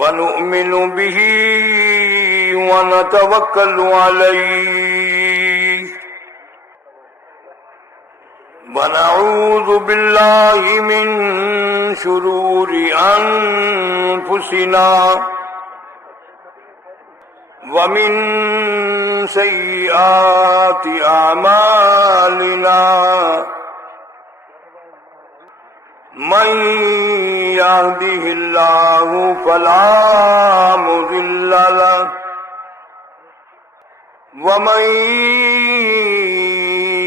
ونؤمن به ونتوكل عليه ونعوذ بالله من شرور أنفسنا ومن سيئات أعمالنا من يهده الله فلا مضل له ومن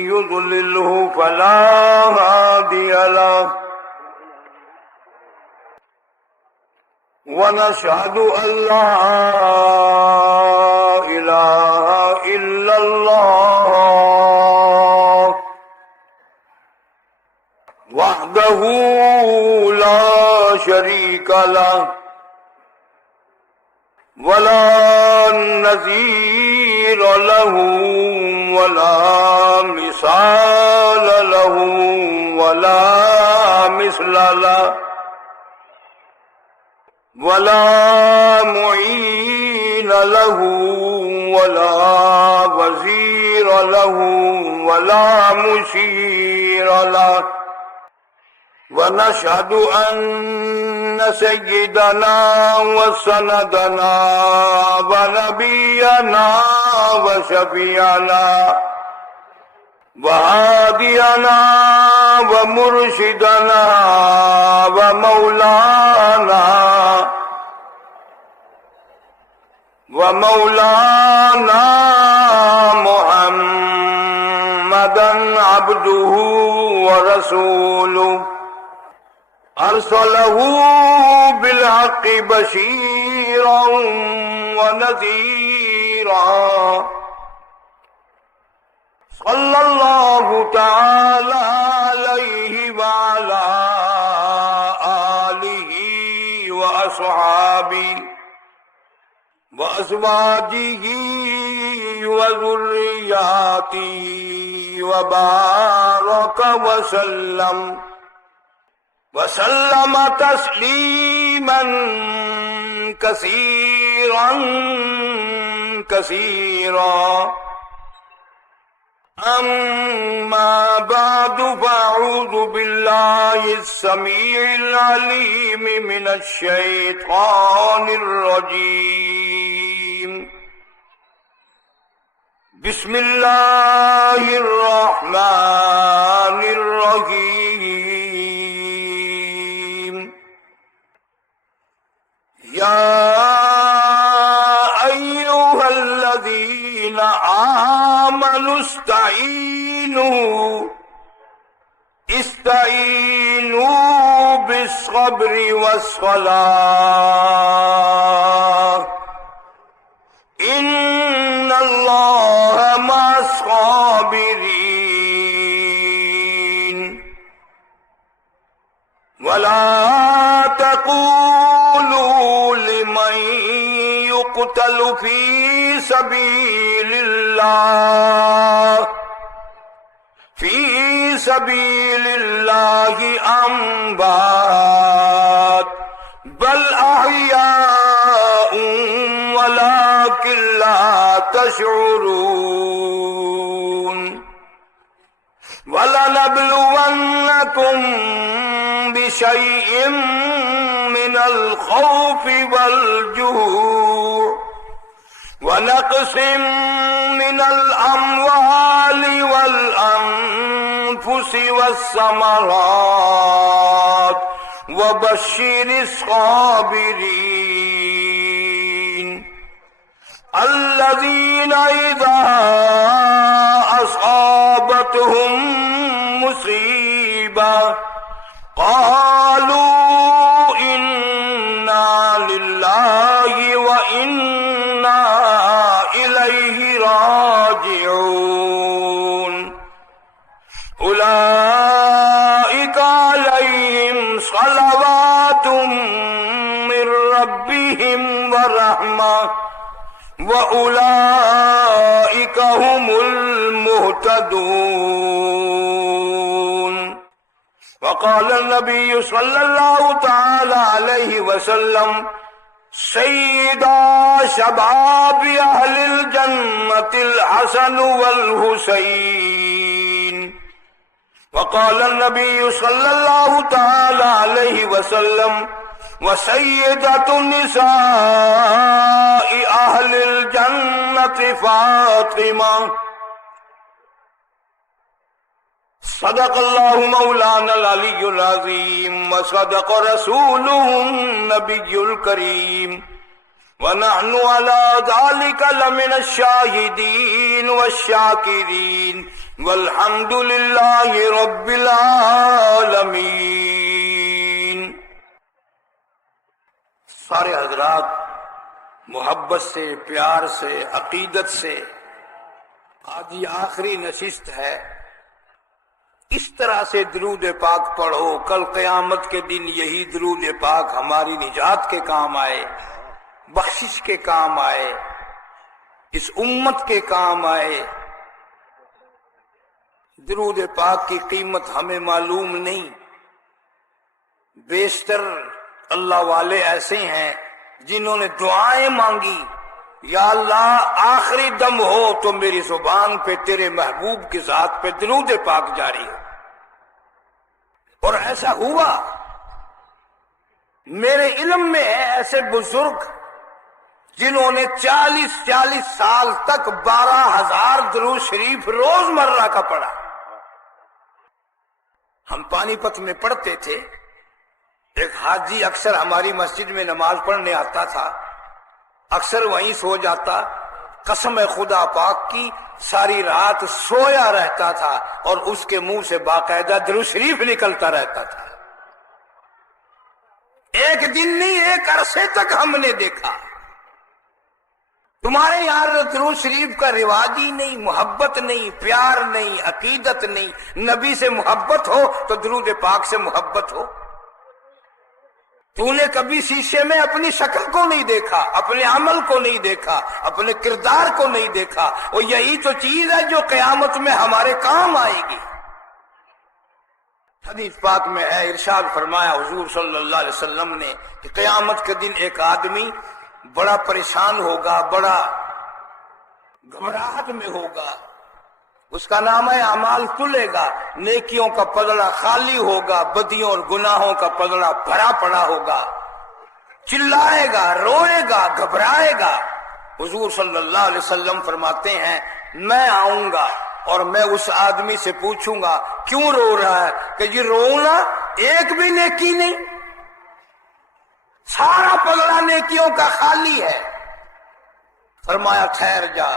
يضلله فلا هادي له ونشهد أن لا إله إلا الله وحده لا شريك له ولا نظير له ولا مثال له ولا مثل له ولا معين له ولا وزير له ولا مشير له ونشهد أن سيدنا وسندنا ونبينا وشفيعنا وهادينا ومرشدنا ومولانا محمدا عبده ورسوله أرسله بالحق بشيرا ونذيرا صلى الله تعالى عليه وعلى آله وأصحابه وأزواجه وذرياته وبارك وسلم تسليما كثيرا أما بعد فأعوذ بالله السميع العليم من الشيطان الرجيم بسم الله الرحمن الرحيم يا أيها الذين آمنوا استعينوا بالصبر والصلاة إن الله مع الصابرين ولا تقولوا لمن يقتل في سبيل الله أموات بل أحياء ولكن لا تشعرون ولنبلونكم بشيء من الخوف والجوع ونقص من الأموال والأنفس والثمرات وبشر الصابرين الذين إذا أصابتهم مصيبة قالوا إنا لله وإنا إليه راجعون أولئك عليهم صلوات من ربهم ورحمة وأولئك هم المهتدون وقال النبي صلى الله تعالى عليه وسلم سیدہ شباب اہل الجنت الحسن والحسین وقال النبی صلی اللہ تعالی علیہ وسلم وسیدۃ النساء اہل الجنت فاطمہ صدق اللہ مولانا العلی العظیم وصدق رسولہ النبی الکریم ونحن على ذلك لمن الشاہدین والشاکرین والحمد للہ رب العالمین۔ سارے حضرات محبت سے، پیار سے، عقیدت سے، آج یہ آخری نشست ہے، اس طرح سے درود پاک پڑھو، کل قیامت کے دن یہی درود پاک ہماری نجات کے کام آئے، بخشش کے کام آئے، اس امت کے کام آئے۔ درود پاک کی قیمت ہمیں معلوم نہیں، بیشتر اللہ والے ایسے ہیں جنہوں نے دعائیں مانگی، یا اللہ آخری دم ہو تو میری زبان پہ تیرے محبوب کی ذات پہ درود پاک جاری ہو، اور ایسا ہوا۔ میرے علم میں ہے ایسے بزرگ جنہوں نے 40 سال تک 12,000 درود شریف روز مرہ کا پڑھا۔ ہم پانی پت میں پڑھتے تھے، ایک حاجی اکثر ہماری مسجد میں نماز پڑھنے آتا تھا، اکثر وہیں سو جاتا، قسم خدا پاک کی ساری رات سویا رہتا تھا اور اس کے منہ سے باقاعدہ درود شریف نکلتا رہتا تھا۔ ایک دن نہیں، ایک عرصے تک ہم نے دیکھا۔ تمہارے یہاں درود شریف کا رواج ہی نہیں، محبت نہیں، پیار نہیں، عقیدت نہیں۔ نبی سے محبت ہو تو درود پاک سے محبت ہو۔ تو نے کبھی شیشے میں اپنی شکل کو نہیں دیکھا، اپنے عمل کو نہیں دیکھا، اپنے کردار کو نہیں دیکھا، اور یہی تو چیز ہے جو قیامت میں ہمارے کام آئے گی۔ حدیث پاک میں ہے، ارشاد فرمایا حضور صلی اللہ علیہ وسلم نے کہ قیامت کے دن ایک آدمی بڑا پریشان ہوگا، بڑا گھبراہٹ میں ہوگا، اس کا نام ہے اعمال کھلے گا، نیکیوں کا پلڑا خالی ہوگا، بدیوں اور گناہوں کا پلڑا بھرا پڑا ہوگا، چلائے گا، روئے گا، گھبرائے گا۔ حضور صلی اللہ علیہ وسلم فرماتے ہیں میں آؤں گا اور میں اس آدمی سے پوچھوں گا کیوں رو رہا ہے، کہ یہ رونا ایک بھی نیکی نہیں، سارا پلڑا نیکیوں کا خالی ہے۔ فرمایا ٹھہر جا۔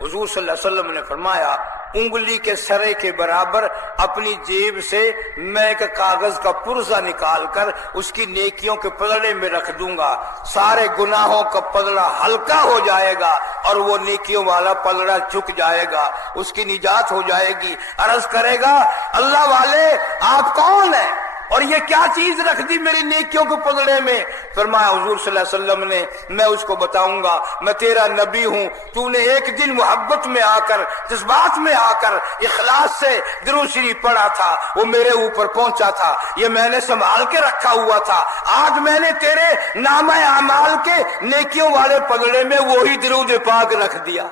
حضور صلی اللہ علیہ وسلم نے فرمایا انگلی کے سرے کے برابر اپنی جیب سے میں ایک کاغذ کا پرزہ نکال کر اس کی نیکیوں کے پلڑے میں رکھ دوں گا، سارے گناہوں کا پلڑا ہلکا ہو جائے گا اور وہ نیکیوں والا پلڑا جھک جائے گا، اس کی نجات ہو جائے گی۔ عرض کرے گا اللہ والے آپ کون ہیں اور یہ کیا چیز رکھ دی میری نیکیوں کے پلڑے میں؟ فرمایا حضور صلی اللہ علیہ وسلم نے میں اس کو بتاؤں گا میں تیرا نبی ہوں، تو نے ایک دن محبت میں آ کر، جذبات میں آ کر اخلاص سے درود شریف پڑھا تھا، وہ میرے اوپر پہنچا تھا، یہ میں نے سنبھال کے رکھا ہوا تھا، آج میں نے تیرے نامہ اعمال کے نیکیوں والے پلڑے میں وہی درود پاک رکھ دیا۔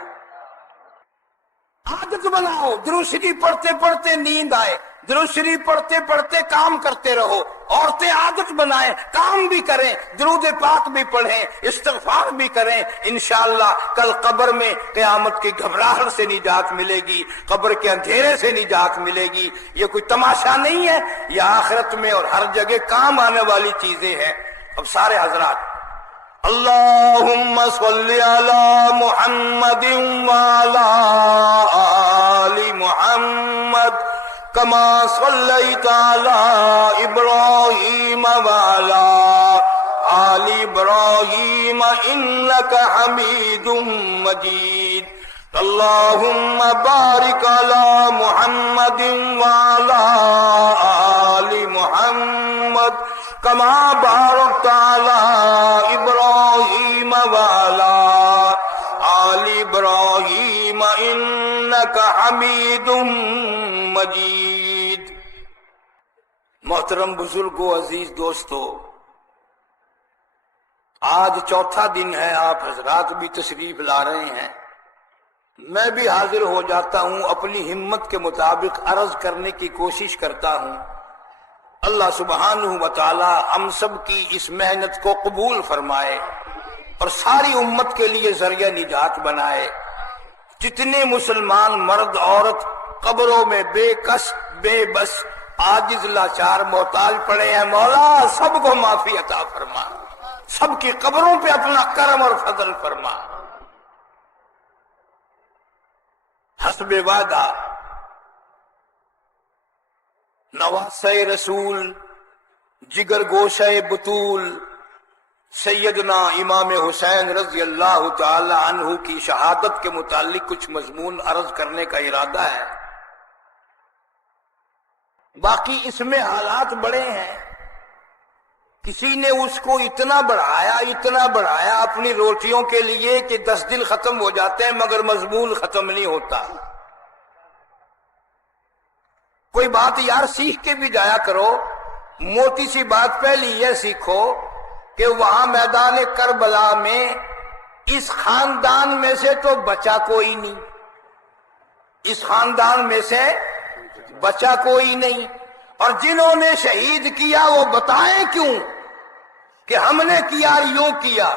عادت بناؤ، درود شریف پڑھتے پڑھتے نیند آئے، درود شریف پڑھتے پڑھتے کام کرتے رہو۔ عورتیں عادت بنائیں، کام بھی کریں، درود پاک بھی پڑھیں، استغفار بھی کریں، انشاءاللہ کل قبر میں قیامت کی گھبراہٹ سے نجات ملے گی، قبر کے اندھیرے سے نجات ملے گی۔ یہ کوئی تماشا نہیں ہے، یہ آخرت میں اور ہر جگہ کام آنے والی چیزیں ہیں۔ اب سارے حضرات اللہم صلی علی محمد وعلی آل محمد کما صلیت علی ابراہیم وعلی آل ابراہیم انک حمید مجید۔ اللہم بارک علی محمد وعلی آل محمد کما بارکت علی ابراہیم وعلی آل ابراہیم انک حمید مجید۔ محترم بزرگوں، عزیز دوستو، آج چوتھا دن ہے، آپ حضرات بھی تشریف لا رہے ہیں، میں بھی حاضر ہو جاتا ہوں، اپنی ہمت کے مطابق عرض کرنے کی کوشش کرتا ہوں۔ اللہ سبحانہ و تعالی ہم سب کی اس محنت کو قبول فرمائے اور ساری امت کے لیے ذریعہ نجات بنائے۔ جتنے مسلمان مرد عورت قبروں میں بے کس بے بس عاجز لاچار محتاج پڑے ہیں، مولا سب کو معافی عطا فرما، سب کی قبروں پہ اپنا کرم اور فضل فرما۔ حسب وعدہ نواسہ رسول جگر گوشہ بطول سیدنا امام حسین رضی اللہ تعالی عنہ کی شہادت کے متعلق کچھ مضمون عرض کرنے کا ارادہ ہے۔ باقی اس میں حالات بڑے ہیں، کسی نے اس کو اتنا بڑھایا اپنی روٹیوں کے لیے کہ 10 دن ختم ہو جاتے ہیں مگر مضمون ختم نہیں ہوتا۔ کوئی بات یار سیکھ کے بھی جایا کرو، موٹی سی بات پہلی یہ سیکھو کہ وہاں میدان کربلا میں اس خاندان میں سے تو بچا کوئی نہیں، اس خاندان میں سے بچا کوئی نہیں، اور جنہوں نے شہید کیا وہ بتائیں کیوں کہ ہم نے کیا یوں کیا،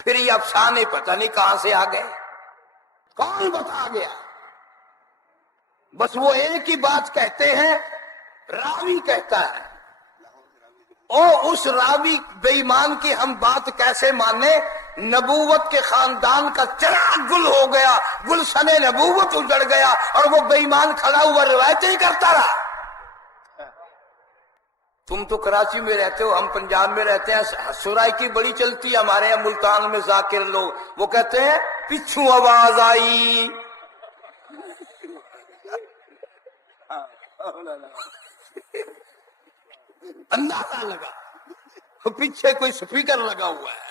پھر یہ افسانے پتہ نہیں کہاں سے آ گئے، کون بتا گیا؟ بس وہ ایک ہی بات کہتے ہیں، راوی کہتا ہے، اس راوی بے ایمان کی ہم بات کیسے مانے؟ نبوت کے خاندان کا چراغ گل ہو گیا، گلشن نبوت اجڑ گیا اور وہ بے ایمان کھڑا ہوا روایتیں ہی کرتا رہا۔ تم تو کراچی میں رہتے ہو، ہم پنجاب میں رہتے ہیں، سرائکی بڑی چلتی ہے ہمارے یہاں ملتان میں، ذاکر لوگ وہ کہتے ہیں پچھو آواز آئی، اندازہ لگا پیچھے کوئی سپیکر لگا ہوا ہے۔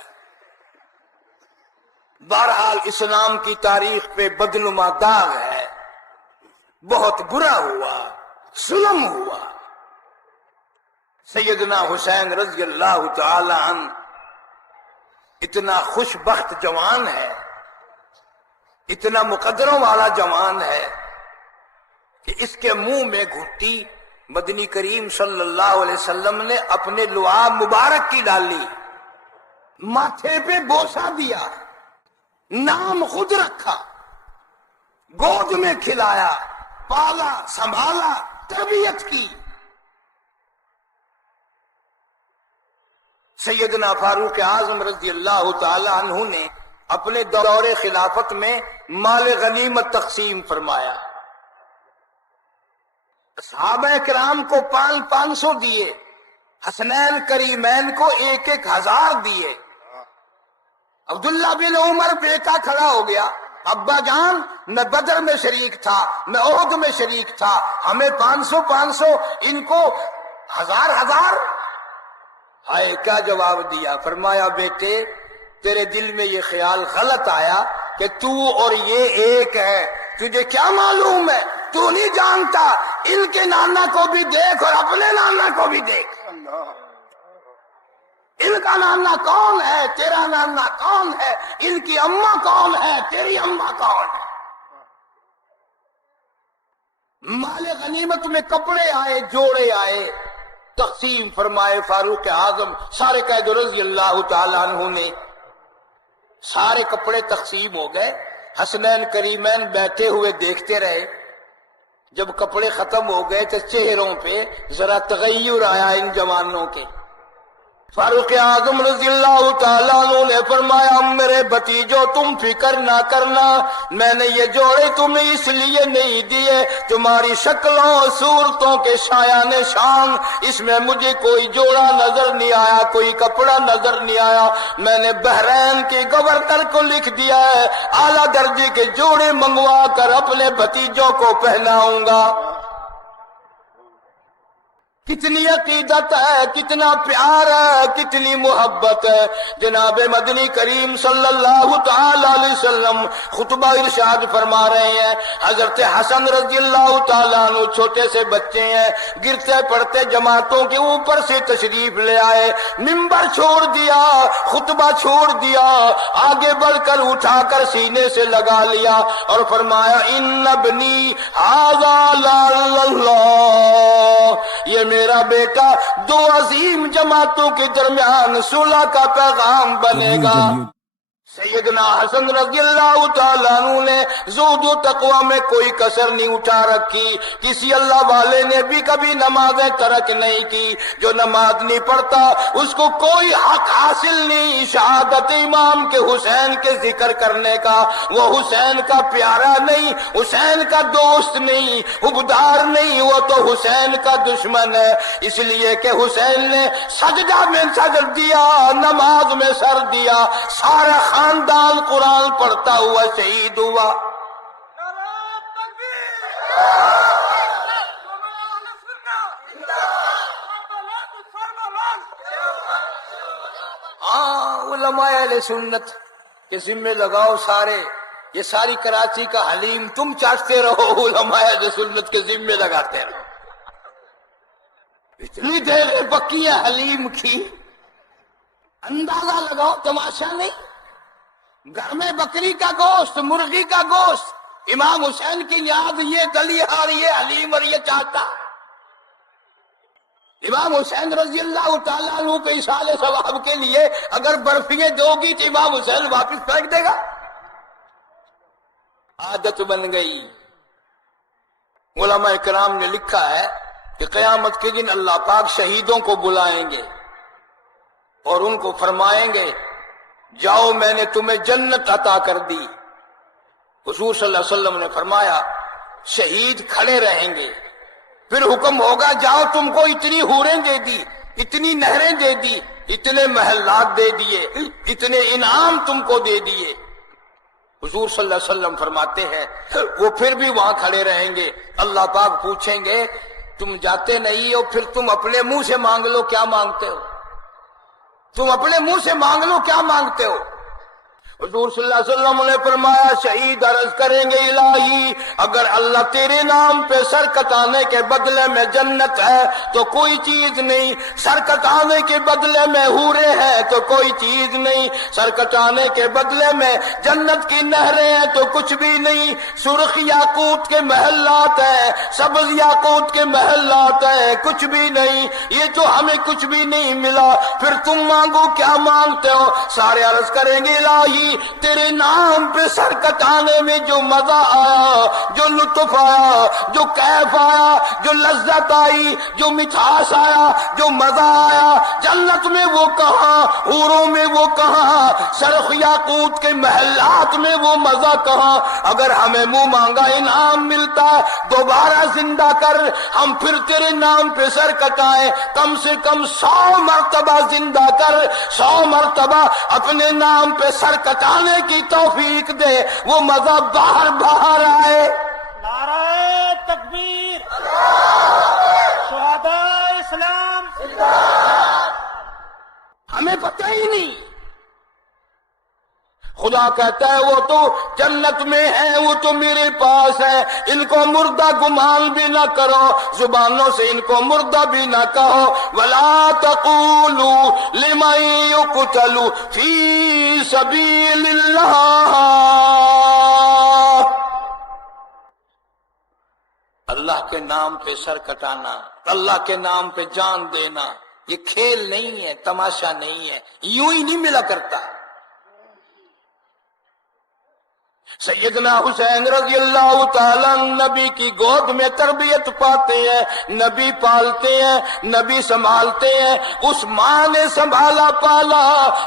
بہرحال اسلام کی تاریخ پہ بدنما داغ ہے، بہت برا ہوا، ظلم ہوا۔ سیدنا حسین رضی اللہ تعالی عنہ اتنا خوش بخت جوان ہے، اتنا مقدروں والا جوان ہے کہ اس کے منہ میں گھٹی مدنی کریم صلی اللہ علیہ وسلم نے اپنے لعاب مبارک کی ڈالی، ماتھے پہ بوسہ دیا، نام خود رکھا، گود میں کھلایا، پالا سنبھالا، تربیت کی۔ سیدنا فاروق اعظم رضی اللہ تعالی عنہ نے اپنے دور خلافت میں مال غنیمت تقسیم فرمایا، صحابہ کرام کو 500 دیے، حسنین کریمین کو 1000 دیے۔ عبداللہ بن عمر بیٹا کھڑا ہو گیا، ابا جان میں بدر میں شریک تھا، میں احد میں شریک تھا، ہمیں 500 ان کو 1000 ہائے کیا جواب دیا؟ فرمایا بیٹے تیرے دل میں یہ خیال غلط آیا کہ تو اور یہ ایک ہے، تجھے کیا معلوم ہے؟ تو نہیں جانتا، ان کے نانا کو بھی دیکھ اور اپنے نانا کو بھی دیکھ، ان کا نانا کون ہے، تیرا نانا کون ہے، ان کی اماں کون ہے، تیری اماں کون ہے۔ مال غنیمت میں کپڑے آئے، جوڑے آئے، تقسیم فرمائے فاروق اعظم، سارے قید رضی اللہ تعالیٰ عنہ نے، سارے کپڑے تقسیم ہو گئے۔ حسنین کریمین بیٹھے ہوئے دیکھتے رہے، جب کپڑے ختم ہو گئے تو چہروں پہ ذرا تغیر آیا ان جوانوں کے۔ فاروق اعظم رضی اللہ تعالیٰ عنہ نے فرمایا میرے بھتیجو تم فکر نہ کرنا، میں نے یہ جوڑے تمہیں اس لیے نہیں دیے تمہاری شکلوں صورتوں کے شایان شان، اس میں مجھے کوئی جوڑا نظر نہیں آیا، کوئی کپڑا نظر نہیں آیا، میں نے بحرین کے گورنر کو لکھ دیا ہے اعلیٰ درجے کے جوڑے منگوا کر اپنے بھتیجوں کو پہناؤں گا۔ کتنی عقیدت ہے، کتنا پیار ہے، کتنی محبت ہے۔ جناب مدنی کریم صلی اللہ تعالی علیہ وسلم خطبہ ارشاد فرما رہے ہیں، حضرت حسن رضی اللہ تعالیٰ عنہ چھوٹے سے بچے ہیں، گرتے پڑتے جماعتوں کے اوپر سے تشریف لے آئے، منبر چھوڑ دیا، خطبہ چھوڑ دیا، آگے بڑھ کر اٹھا کر سینے سے لگا لیا اور فرمایا ان ابنی ھذا لعل اللہ، یہ میرا بیٹا دو عظیم جماعتوں کے درمیان صلح کا پیغام بنے گا۔ سیدنا حسن رضی اللہ تعالیٰ عنہ نے زہد و تقوی میں کوئی کسر نہیں اٹھا رکھی، کسی اللہ والے نے بھی کبھی نمازیں ترک نہیں کی، جو نماز نہیں پڑھتا اس کو کوئی حق حاصل نہیں شہادت امام کے حسین کے ذکر کرنے کا، وہ حسین کا پیارا نہیں، حسین کا دوست نہیں، حبدار نہیں، وہ تو حسین کا دشمن ہے، اس لیے کہ حسین نے سجدہ میں سجد دیا، نماز میں سر دیا، سارا خاندان قرآن پڑھتا ہوا شہید ہوا۔ علماء اہل سنت کے ذمے لگاؤ سارے، یہ ساری کراچی کا حلیم تم چاٹتے رہو، علماء اہل سنت کے ذمے لگاتے رہو۔ اتنی دیر پکی ہے حلیم کی، اندازہ لگاؤ، تماشا نہیں۔ گھر میں بکری کا گوشت، مرغی کا گوشت، امام حسین کی یاد یہ دلیہار، یہ حلیم اور یہ چاہتا۔ امام حسین رضی اللہ تعالیٰ عنہ کے ایصال ثواب کے لیے اگر برفیاں دو گی تو امام حسین واپس پھینک دے گا۔ عادت بن گئی۔ علماء کرام نے لکھا ہے کہ قیامت کے دن اللہ پاک شہیدوں کو بلائیں گے اور ان کو فرمائیں گے جاؤ میں نے تمہیں جنت عطا کر دی۔ حضور صلی اللہ علیہ وسلم نے فرمایا شہید کھڑے رہیں گے، پھر حکم ہوگا جاؤ تم کو اتنی حوریں دے دی، اتنی نہریں دے دی، اتنے محلات دے دیے، اتنے انعام تم کو دے دیے۔ حضور صلی اللہ علیہ وسلم فرماتے ہیں وہ پھر بھی وہاں کھڑے رہیں گے، اللہ پاک پوچھیں گے تم جاتے نہیں ہو، پھر تم اپنے منہ سے مانگ لو کیا مانگتے ہو، تم اپنے منہ سے مانگ لو کیا مانگتے ہو۔ حضور صلی اللہ علیہ وسلم نے فرمایا شہید عرض کریں گے الہی اگر اللہ تیرے نام پہ سر کٹانے کے بدلے میں جنت ہے تو کوئی چیز نہیں، سر کٹانے کے بدلے میں حوریں ہیں تو کوئی چیز نہیں، سر کٹانے کے بدلے میں جنت کی نہریں ہیں تو کچھ بھی نہیں، سرخ یاقوت کے محلات ہیں، سبز یاقوت کے محلات ہیں، کچھ بھی نہیں، یہ تو ہمیں کچھ بھی نہیں ملا، پھر تم مانگو کیا مانگتے ہو۔ سارے عرض کریں گے الہی تیرے نام پہ سر کٹانے میں جو مزہ آیا، جو لطف آیا، جو کیف آیا، جو لذت آئی، جو مٹھاس آیا، جو مزہ آیا، جنت میں وہ کہاں، حوروں میں وہ کہاں، سرخ یاقوت کے محلات میں وہ مزہ کہاں۔ اگر ہمیں منہ مانگا انعام ملتا دوبارہ زندہ کر، ہم پھر تیرے نام پہ سر کٹائیں، کم سے کم 100 مرتبہ زندہ کر، 100 مرتبہ اپنے نام پہ سر کٹائیں کی توفیق دے، وہ مزہ باہر باہر آئے۔ نعرہ تکبیر، شہداء اسلام، ہمیں پتہ ہی نہیں۔ خدا کہتا ہے وہ تو جنت میں ہے، وہ تو میرے پاس ہے، ان کو مردہ گمان بھی نہ کرو، زبانوں سے ان کو مردہ بھی نہ کہو۔ وَلَا تَقُولُوا لِمَن يُقْتَلُ فِي سَبِيلِ اللَّهِ، اللہ کے نام پہ سر کٹانا، اللہ کے نام پہ جان دینا، یہ کھیل نہیں ہے، تماشا نہیں ہے، یوں ہی نہیں ملا کرتا۔ سیدنا حسین رضی اللہ تعالیٰ نبی کی گود میں تربیت پاتے ہیں، نبی پالتے ہیں، نبی سنبھالتے ہیں، اس ماں نے سنبھالا پالا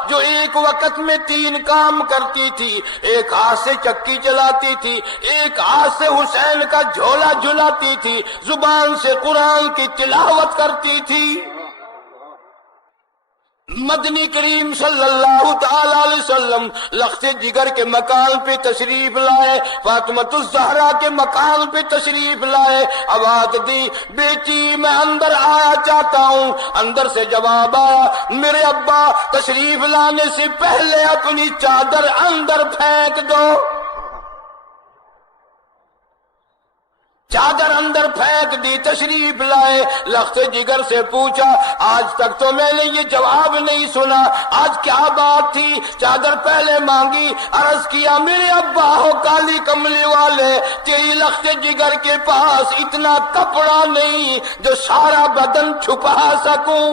جو ایک وقت میں 3 کام کرتی تھی، ایک ہاتھ سے چکی چلاتی تھی، ایک ہاتھ سے حسین کا جھولا جھلاتی تھی، زبان سے قرآن کی تلاوت کرتی تھی۔ مدنی کریم صلی اللہ تعالی علیہ وسلم لخت جگر کے مکان پہ تشریف لائے، فاطمۃ الزہرا کے مکان پہ تشریف لائے، آواز دی بیٹی میں اندر آیا چاہتا ہوں۔ اندر سے جواب آیا میرے ابا تشریف لانے سے پہلے اپنی چادر اندر پھینک دو۔ چادر اندر پھینک دی، تشریف لائے، لخت جگر سے پوچھا آج تک تو میں نے یہ جواب نہیں سنا، آج کیا بات تھی؟ چادر پہلے مانگی، عرض کیا میرے ابا ہو کالی کملی والے، تیری لخت جگر کے پاس اتنا کپڑا نہیں جو سارا بدن چھپا سکوں۔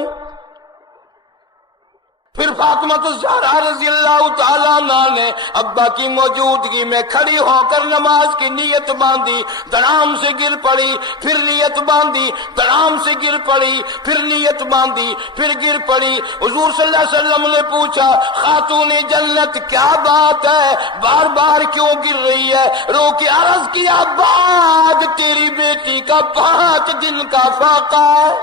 پھر فاطمۃ الزہرا رضی اللہ تعالیٰ عنہ نے ابا کی موجودگی میں کھڑی ہو کر نماز کی نیت باندھی، دڑام سے گر پڑی، پھر نیت باندھی، دڑام سے گر پڑی، پھر نیت باندھی، پھر گر پڑی۔ حضور صلی اللہ علیہ وسلم نے پوچھا خاتون جنت کیا بات ہے، بار بار کیوں گر رہی ہے؟ رو کے عرض کیا بعد تیری بیٹی کا 5 دن کا فاقہ ہے۔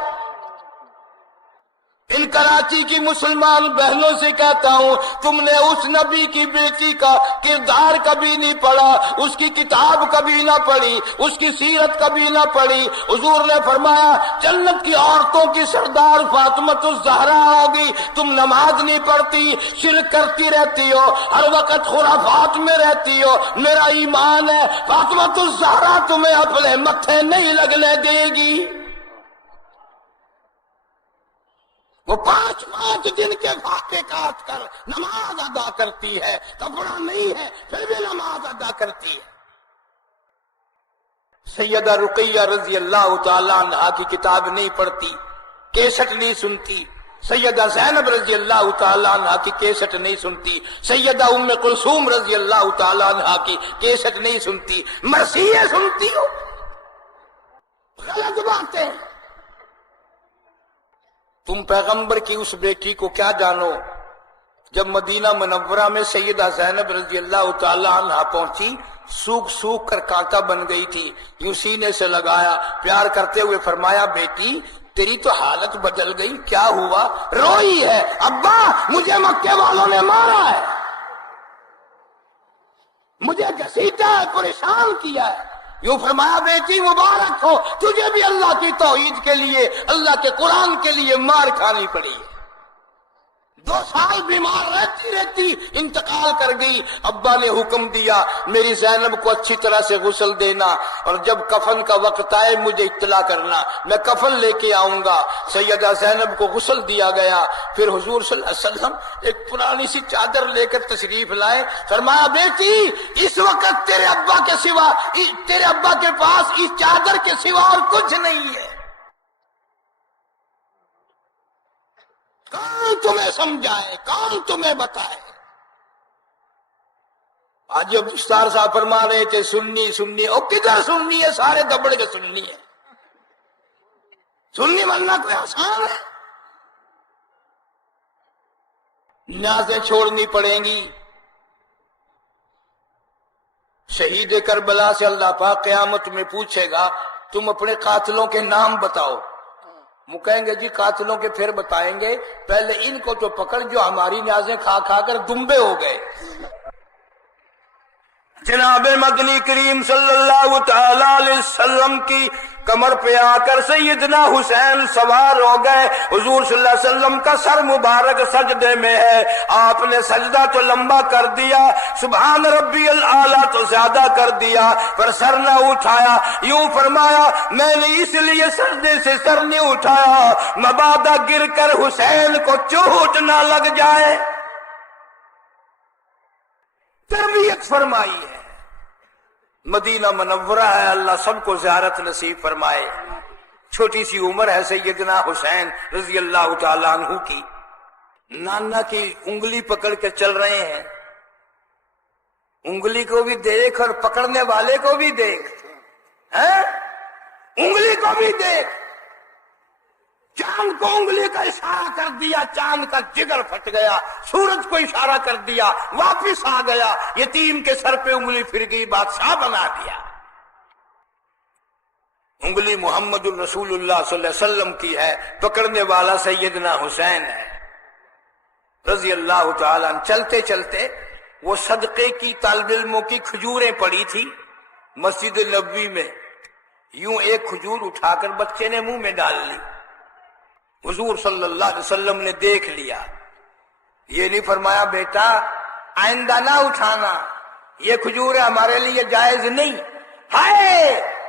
ان کراچی کی مسلمان بہنوں سے کہتا ہوں تم نے اس نبی کی بیٹی کا کردار کبھی نہیں پڑھا، اس کی کتاب کبھی نہ پڑھی، اس کی سیرت کبھی نہ پڑھی۔ حضور نے فرمایا جنت کی عورتوں کی سردار فاطمۃ الزہرا ہوگی، تم نماز نہیں پڑھتی، شرک کرتی رہتی ہو، ہر وقت خرافات میں رہتی ہو، میرا ایمان ہے فاطمۃ الزہرا تمہیں اپنے متھے نہیں لگنے دے گی۔ وہ 5 دن کے فاقے کاٹ کر نماز ادا کرتی ہے، کپڑا نہیں ہے پھر بھی نماز ادا کرتی ہے۔ سیدہ رقیہ رضی اللہ تعالی عنہا کی کتاب نہیں پڑھتی، کیسٹ نہیں سنتی، سیدہ زینب رضی اللہ تعالی عنہا کی کیسٹ نہیں سنتی، سیدہ ام کلثوم رضی اللہ تعالی عنہا کی کیسٹ نہیں سنتی، مرثیے سنتی ہو، غلط باتیں۔ تم پیغمبر کی اس بیٹی کو کیا جانو؟ جب مدینہ منورہ میں سیدہ زینب رضی اللہ تعالی عنہا پہنچی، سوکھ سوکھ کر کانٹا بن گئی تھی، یوں سینے سے لگایا، پیار کرتے ہوئے فرمایا بیٹی تیری تو حالت بدل گئی، کیا ہوا؟ روئی ہے، ابا مجھے مکے والوں نے مارا ہے، مجھے گھسیٹا ہے، پریشان کیا ہے۔ یوں فرمایا بیٹی مبارک ہو، تجھے بھی اللہ کی توحید کے لیے، اللہ کے قرآن کے لیے مار کھانی پڑی ہے۔ 2 سال بیمار رہتی رہتی انتقال کر گئی۔ ابا نے حکم دیا میری زینب کو اچھی طرح سے غسل دینا، اور جب کفن کا وقت آئے مجھے اطلاع کرنا، میں کفن لے کے آؤں گا۔ سیدہ زینب کو غسل دیا گیا، پھر حضور صلی اللہ علیہ وسلم ایک پرانی سی چادر لے کر تشریف لائے، فرمایا بیٹی اس وقت تیرے ابا کے سوا، تیرے ابا کے پاس اس چادر کے سوا اور کچھ نہیں ہے۔ کون تمہیں سمجھائے، کون تمہیں بتائے؟ آج جب مختار صاحب فرما رہے تھے سنی سنی، اور کدھر سننی ہے، سارے دبڑ کے سننی ہے۔ سننی بننا کوئی آسان ہے؟ نیازیں چھوڑنی پڑیں گی۔ شہید کربلا سے اللہ پاک قیامت میں پوچھے گا تم اپنے قاتلوں کے نام بتاؤ، وہ کہیں گے جی قاتلوں کے پھر بتائیں گے، پہلے ان کو تو پکڑ جو ہماری نیازیں کھا کھا کر دمبے ہو گئے۔ جناب مدنی کریم صلی اللہ تعالی علیہ وسلم کی کمر پہ آ کر سیدنا حسین سوار ہو گئے۔ حضور صلی اللہ علیہ وسلم کا سر مبارک سجدے میں ہے، آپ نے سجدہ تو لمبا کر دیا، سبحان ربی الاعلیٰ تو زیادہ کر دیا، پر سر نہ اٹھایا۔ یوں فرمایا میں نے اس لیے سجدے سے سر نہیں اٹھایا مبادا گر کر حسین کو چوٹ نہ لگ جائے۔ تربیت فرمائی ہے، مدینہ منورہ ہے، اللہ سب کو زیارت نصیب فرمائے۔ چھوٹی سی عمر ہے سیدنا حسین رضی اللہ تعالیٰ عنہ کی، نانا کی انگلی پکڑ کے چل رہے ہیں، انگلی کو بھی دیکھ اور پکڑنے والے کو بھی دیکھ، انگلی کو بھی دیکھ۔ چاند کو انگلی کا اشارہ کر دیا، چاند کا جگر پھٹ گیا، سورج کو اشارہ کر دیا واپس آ گیا، یتیم کے سر پہ انگلی پھر گئی بادشاہ بنا دیا۔ انگلی محمد الرسول اللہ صلی اللہ علیہ وسلم کی ہے، پکڑنے والا سیدنا حسین ہے۔ رضی اللہ تعالیٰ عنہ چلتے چلتے وہ صدقے کی طالب علموں کی کھجوریں پڑی تھی مسجد نبوی میں، یوں ایک کھجور اٹھا کر بچے نے منہ میں ڈال لی. حضور صلی اللہ علیہ وسلم نے دیکھ لیا، یہ نہیں فرمایا بیٹا آئندہ نہ اٹھانا، یہ کھجور ہمارے لیے جائز نہیں. ہائے،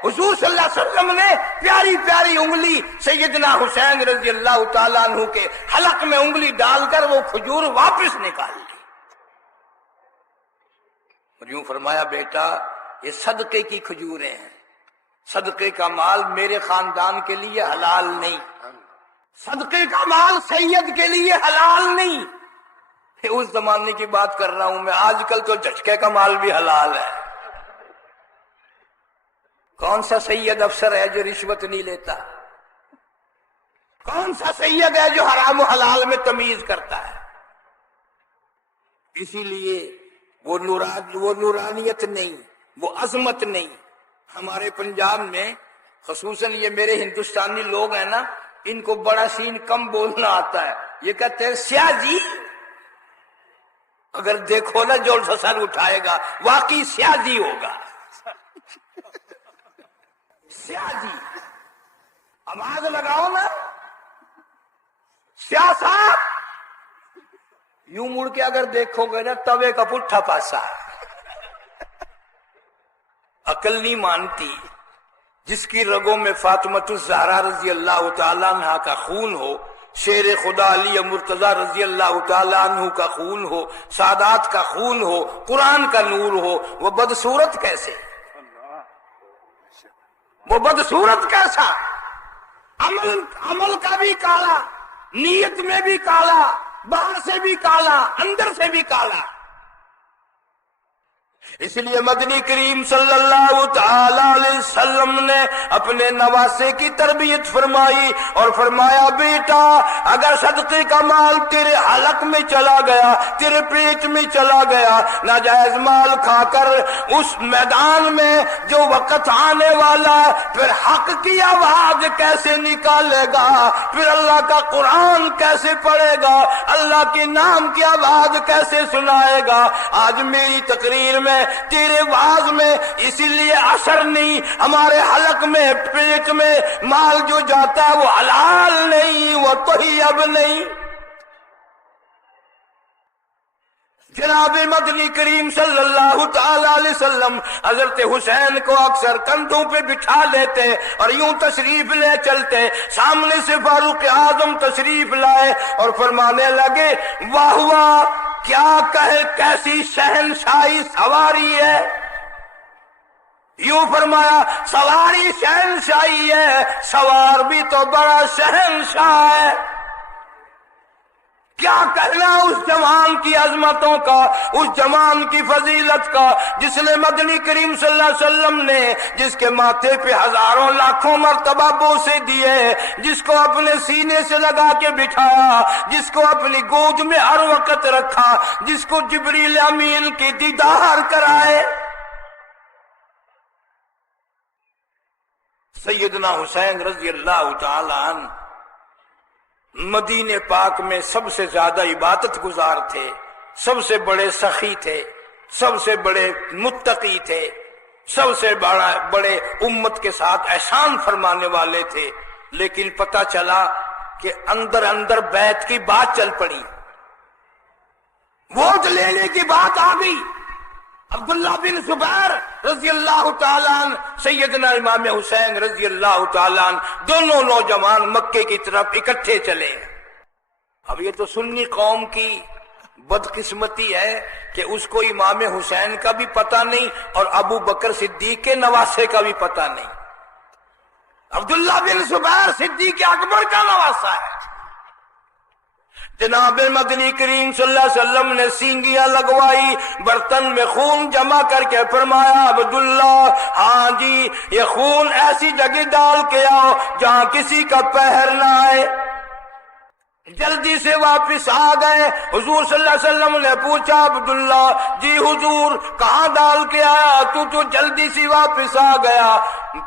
حضور صلی اللہ علیہ وسلم نے پیاری پیاری انگلی سیدنا حسین رضی اللہ تعالیٰ عنہ کے حلق میں انگلی ڈال کر وہ کھجور واپس نکال لی اور یوں فرمایا بیٹا یہ صدقے کی کھجوریں ہیں، صدقے کا مال میرے خاندان کے لیے حلال نہیں، صدقے کا مال سید کے لیے حلال نہیں. اس زمانے کی بات کر رہا ہوں میں، آج کل تو جھٹکے کا مال بھی حلال ہے. کون سا سید افسر ہے جو رشوت نہیں لیتا؟ کون سا سید ہے جو حرام و حلال میں تمیز کرتا ہے؟ اسی لیے وہ نورانیت نہیں، وہ عظمت نہیں. ہمارے پنجاب میں خصوصاً یہ میرے ہندوستانی لوگ ہیں نا، ان کو بڑا سین کم بولنا آتا ہے. یہ کہتے ہیں سیاہ جی، اگر دیکھو نا جو سر اٹھائے گا واقعی سیاہ جی ہوگا. سیاہ جی، آواز لگاؤ نا سیاہ صاحب، یوں مڑ کے اگر دیکھو گے نا توے کا پٹھا پاسا. عقل نہیں مانتی. جس کی رگوں میں فاطمۃ الزہرا رضی اللہ تعالیٰ عنہ کا خون ہو، شیر خدا علی مرتضی رضی اللہ تعالیٰ عنہ کا خون ہو، سادات کا خون ہو، قرآن کا نور ہو، وہ بدصورت کیسے؟ وہ بدصورت کیسا؟ عمل کا بھی کالا، نیت میں بھی کالا، باہر سے بھی کالا، اندر سے بھی کالا. اس لیے مدنی کریم صلی اللہ تعالی علیہ وسلم نے اپنے نواسے کی تربیت فرمائی اور فرمایا بیٹا اگر صدقے کا مال تیرے حلق میں چلا گیا، تیرے پیٹ میں چلا گیا، ناجائز مال کھا کر اس میدان میں جو وقت آنے والا ہے پھر حق کی آواز کیسے نکالے گا، پھر اللہ کا قرآن کیسے پڑھے گا، اللہ کے نام کی آواز کیسے سنائے گا. آج میری تقریر میں تیرے واز میں اسی لیے اثر نہیں، ہمارے حلق میں پیٹ میں مال جو جاتا ہے وہ حلال نہیں، وہ طیب نہیں. جناب مدنی کریم صلی اللہ تعالی علیہ وسلم حضرت حسین کو اکثر کندھوں پہ بٹھا لیتے اور یوں تشریف لے چلتے. سامنے سے فاروق اعظم تشریف لائے اور فرمانے لگے واہ واہ کیا کہے کیسی شہنشاہی سواری ہے. یوں فرمایا سواری شہنشاہی ہے، سوار بھی تو بڑا شہنشاہ ہے. کیا کہنا اس جوان کی عظمتوں کا، اس جوان کی فضیلت کا جس نے مدنی کریم صلی اللہ علیہ وسلم نے جس کے ماتھے پہ ہزاروں لاکھوں مرتبہ بوسے دیے، جس کو اپنے سینے سے لگا کے بٹھایا، جس کو اپنی گود میں ہر وقت رکھا، جس کو جبریل امین کی دیدار کرائے. سیدنا حسین رضی اللہ تعالی عنہ مدینے پاک میں سب سے زیادہ عبادت گزار تھے، سب سے بڑے سخی تھے، سب سے بڑے متقی تھے، سب سے بڑے امت کے ساتھ احسان فرمانے والے تھے. لیکن پتہ چلا کہ اندر اندر بیعت کی بات چل پڑی، ووٹ لینے کی بات آ گئی. عبداللہ بن زبیر رضی اللہ تعالیٰ عنہ، سیدنا امام حسین رضی اللہ تعالیٰ عنہ، دونوں نوجوان مکے کی طرف اکٹھے چلے. اب یہ تو سنی قوم کی بدقسمتی ہے کہ اس کو امام حسین کا بھی پتہ نہیں اور ابو بکر صدیق کے نواسے کا بھی پتہ نہیں. عبداللہ بن زبیر صدیق اکبر کا نواسا ہے. جناب مدنی کریم صلی اللہ علیہ وسلم نے سینگیاں لگوائی، برتن میں خون جمع کر کے فرمایا عبداللہ ہاں جی یہ خون ایسی جگہ ڈال کے آؤ جہاں کسی کا پہر نہ آئے. جلدی سے واپس آ گئے. حضور صلی اللہ علیہ وسلم نے پوچھا عبداللہ جی حضور کہاں ڈال کے آیا تو جلدی سے واپس آ گیا,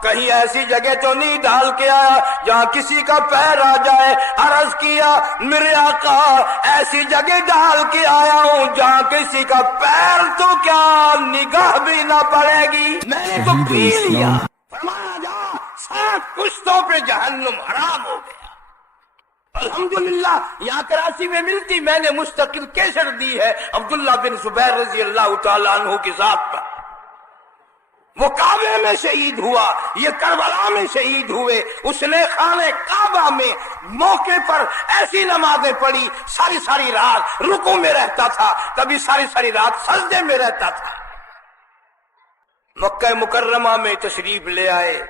کہیں ایسی جگہ تو نہیں ڈال کے آیا جہاں کسی کا پیر آ جائے؟ عرض کیا میرے آقا ایسی جگہ ڈال کے آیا ہوں جہاں کسی کا پیر تو کیا نگاہ بھی نہ پڑے گی. میں نے تو پی لیا. فرمایا جا 7 پشتوں پہ جہنم حرام ہو گیا. الحمدللہ یہاں کراچی میں ملتی, میں نے مستقل کیسٹ دی ہے عبداللہ بن زبیر رضی اللہ تعالیٰ عنہ کی ذات پر. وہ کعبے میں شہید ہوا, یہ کربلا میں شہید ہوئے. اس نے خانہ کعبہ میں موقع پر ایسی نمازیں پڑھی, ساری رات رکوع میں رہتا تھا, کبھی ساری رات سجدے میں رہتا تھا. مکہ مکرمہ میں تشریف لے آئے.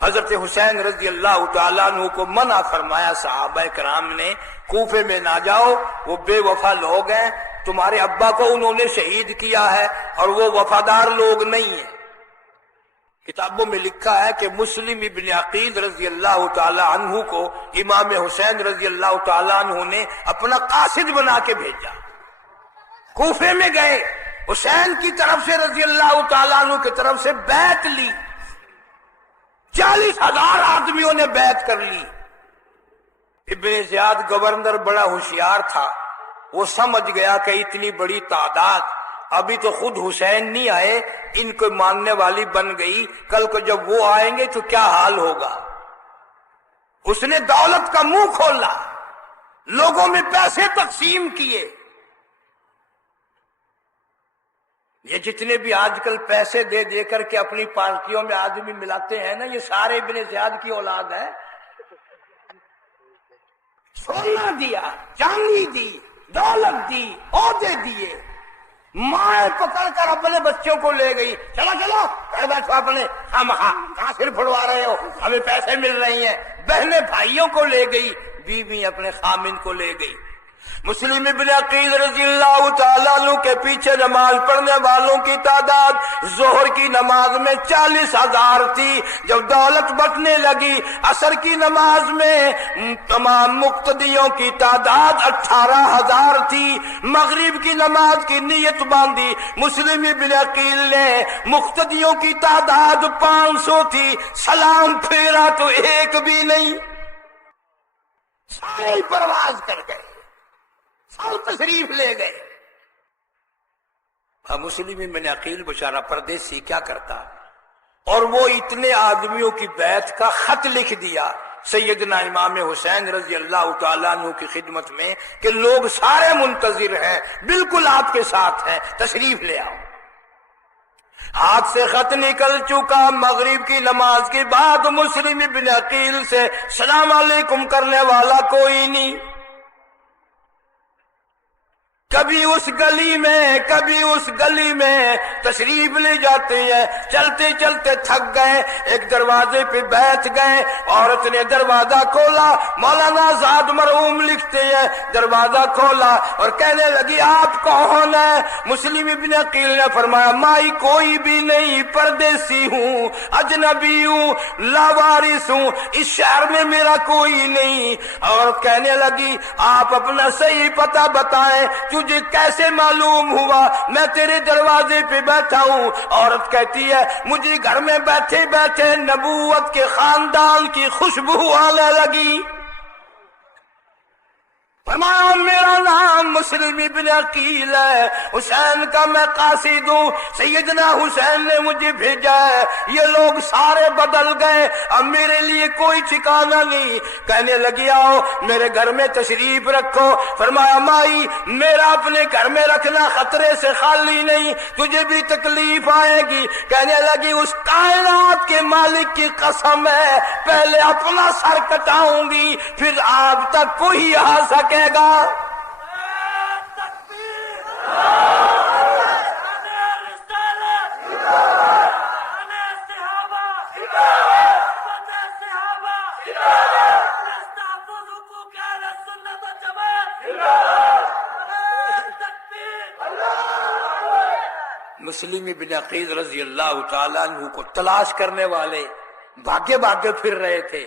حضرت حسین رضی اللہ تعالیٰ عنہ کو منع فرمایا صحابہ کرام نے, کوفے میں نہ جاؤ, وہ بے وفا لوگ ہیں, تمہارے ابا کو انہوں نے شہید کیا ہے اور وہ وفادار لوگ نہیں ہیں. کتابوں میں لکھا ہے کہ مسلم ابن عقیل رضی اللہ تعالیٰ عنہ کو امام حسین رضی اللہ تعالیٰ عنہ نے اپنا قاصد بنا کے بھیجا. کوفے میں گئے, حسین کی طرف سے رضی اللہ تعالیٰ عنہ کی طرف سے بیعت لی. 40,000 آدمیوں نے بیعت کر لی. ابن زیاد گورنر بڑا ہوشیار تھا, وہ سمجھ گیا کہ اتنی بڑی تعداد, ابھی تو خود حسین نہیں آئے, ان کو ماننے والی بن گئی, کل کو جب وہ آئیں گے تو کیا حال ہوگا. اس نے دولت کا منہ کھولا, لوگوں میں پیسے تقسیم کیے. یہ جتنے بھی آج کل پیسے دے دے کر کے اپنی پارٹیوں میں آدمی ملاتے ہیں نا, یہ سارے ابن زیاد کی اولاد ہے. سونا دیا, چاندی دی, دولت دی, عہدے دیے. ماں پکڑ کر اپنے بچوں کو لے گئی, چلو گھر بیٹھو اپنے, ہم کہاں سر پھڑوا رہے ہو, ہمیں پیسے مل رہی ہیں. بہنیں بھائیوں کو لے گئی, بیوی اپنے خامن کو لے گئی. مسلم ابن عقیل رضی اللہ تعالیٰ عنہ کے پیچھے نماز پڑھنے والوں کی تعداد ظہر کی نماز میں 40,000 تھی. جب دولت بٹنے لگی عصر کی نماز میں تمام مقتدیوں کی تعداد 18,000 تھی. مغرب کی نماز کی نیت باندھی مسلم ابن عقیل نے, مقتدیوں کی تعداد 500 تھی. سلام پھیرا تو ایک بھی نہیں, سارے پرواز کر گئے, سب تشریف لے گئے. مسلم ابن عقیل بیچارہ پردیسی کیا کرتا, اور وہ اتنے آدمیوں کی بیعت کا خط لکھ دیا سیدنا امام حسین رضی اللہ تعالیٰ عنہ کی خدمت میں کہ لوگ سارے منتظر ہیں, بالکل آپ کے ساتھ ہیں, تشریف لے آؤ. ہاتھ سے خط نکل چکا. مغرب کی نماز کے بعد مسلم ابن عقیل سے سلام علیکم کرنے والا کوئی نہیں. کبھی اس گلی میں کبھی اس گلی میں تشریف لے جاتے ہیں. چلتے چلتے تھک گئے, ایک دروازے پہ بیٹھ گئے. عورت نے دروازہ کھولا, مولانا آزاد مرحوم لکھتے ہیں, دروازہ کھولا اور کہنے لگی آپ کون ہیں؟ مسلم ابن عقیل نے فرمایا مائی کوئی بھی نہیں, پردیسی ہوں, اجنبی ہوں, لاوارث ہوں, اس شہر میں میرا کوئی نہیں. اور کہنے لگی آپ اپنا صحیح پتہ بتائیں, تجھے کیسے معلوم ہوا میں تیرے دروازے پہ بیٹھا ہوں؟ عورت کہتی ہے مجھے گھر میں بیٹھے بیٹھے نبوت کے خاندان کی خوشبو آنے لگی. فرمایا میرا نام مسلم ابن عقیل ہے, حسین کا میں قاصد ہوں, سیدنا حسین نے مجھے بھیجا ہے. یہ لوگ سارے بدل گئے, اب میرے لیے کوئی ٹھکانہ نہیں. کہنے لگی آؤ میرے گھر میں تشریف رکھو. فرمایا مائی میرا اپنے گھر میں رکھنا خطرے سے خالی نہیں, تجھے بھی تکلیف آئے گی. کہنے لگی اس کائنات کے مالک کی قسم ہے پہلے اپنا سر کٹاؤں گی پھر آپ تک کوئی آ سکے گا. مسلم ابن عقیل رضی اللہ تعالیٰ عنہ کو تلاش کرنے والے بھاگے بھاگے پھر رہے تھے.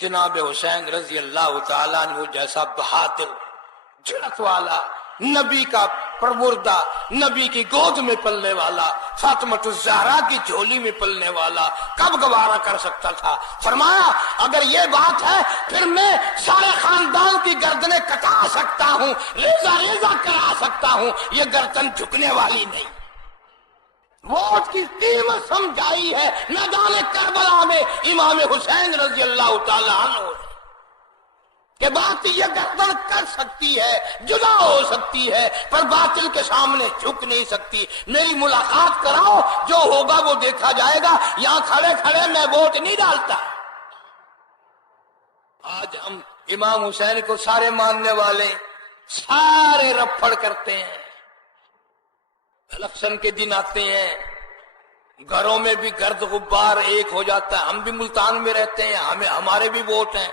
جناب حسین رضی اللہ تعالیٰ عنہ جیسا بہادر جرأت والا، نبی کا پروردہ، نبی کی گود میں پلنے والا، فاطمۃ الزہرا کی جھولی میں پلنے والا کب گوارا کر سکتا تھا؟ فرمایا اگر یہ بات ہے پھر میں سارے خاندان کی گردنیں کٹا سکتا ہوں، ریزہ ریزہ کرا سکتا ہوں، یہ گردن جھکنے والی نہیں۔ ووٹ کی قیمت سمجھائی ہے میدان کربلا میں امام حسین رضی اللہ تعالیٰ عنہ نے کہ بات یہ گردن کر سکتی ہے، جدا ہو سکتی ہے، پر باطل کے سامنے جھک نہیں سکتی۔ میری ملاقات کراؤ، جو ہوگا وہ دیکھا جائے گا، یہاں کھڑے کھڑے میں ووٹ نہیں ڈالتا۔ آج ہم امام حسین کو سارے ماننے والے سارے رپڑ کرتے ہیں، الیکشن کے دن آتے ہیں، گھروں میں بھی گرد غبار ایک ہو جاتا ہے۔ ہم بھی ملتان میں رہتے ہیں، ہمارے بھی ووٹ ہیں،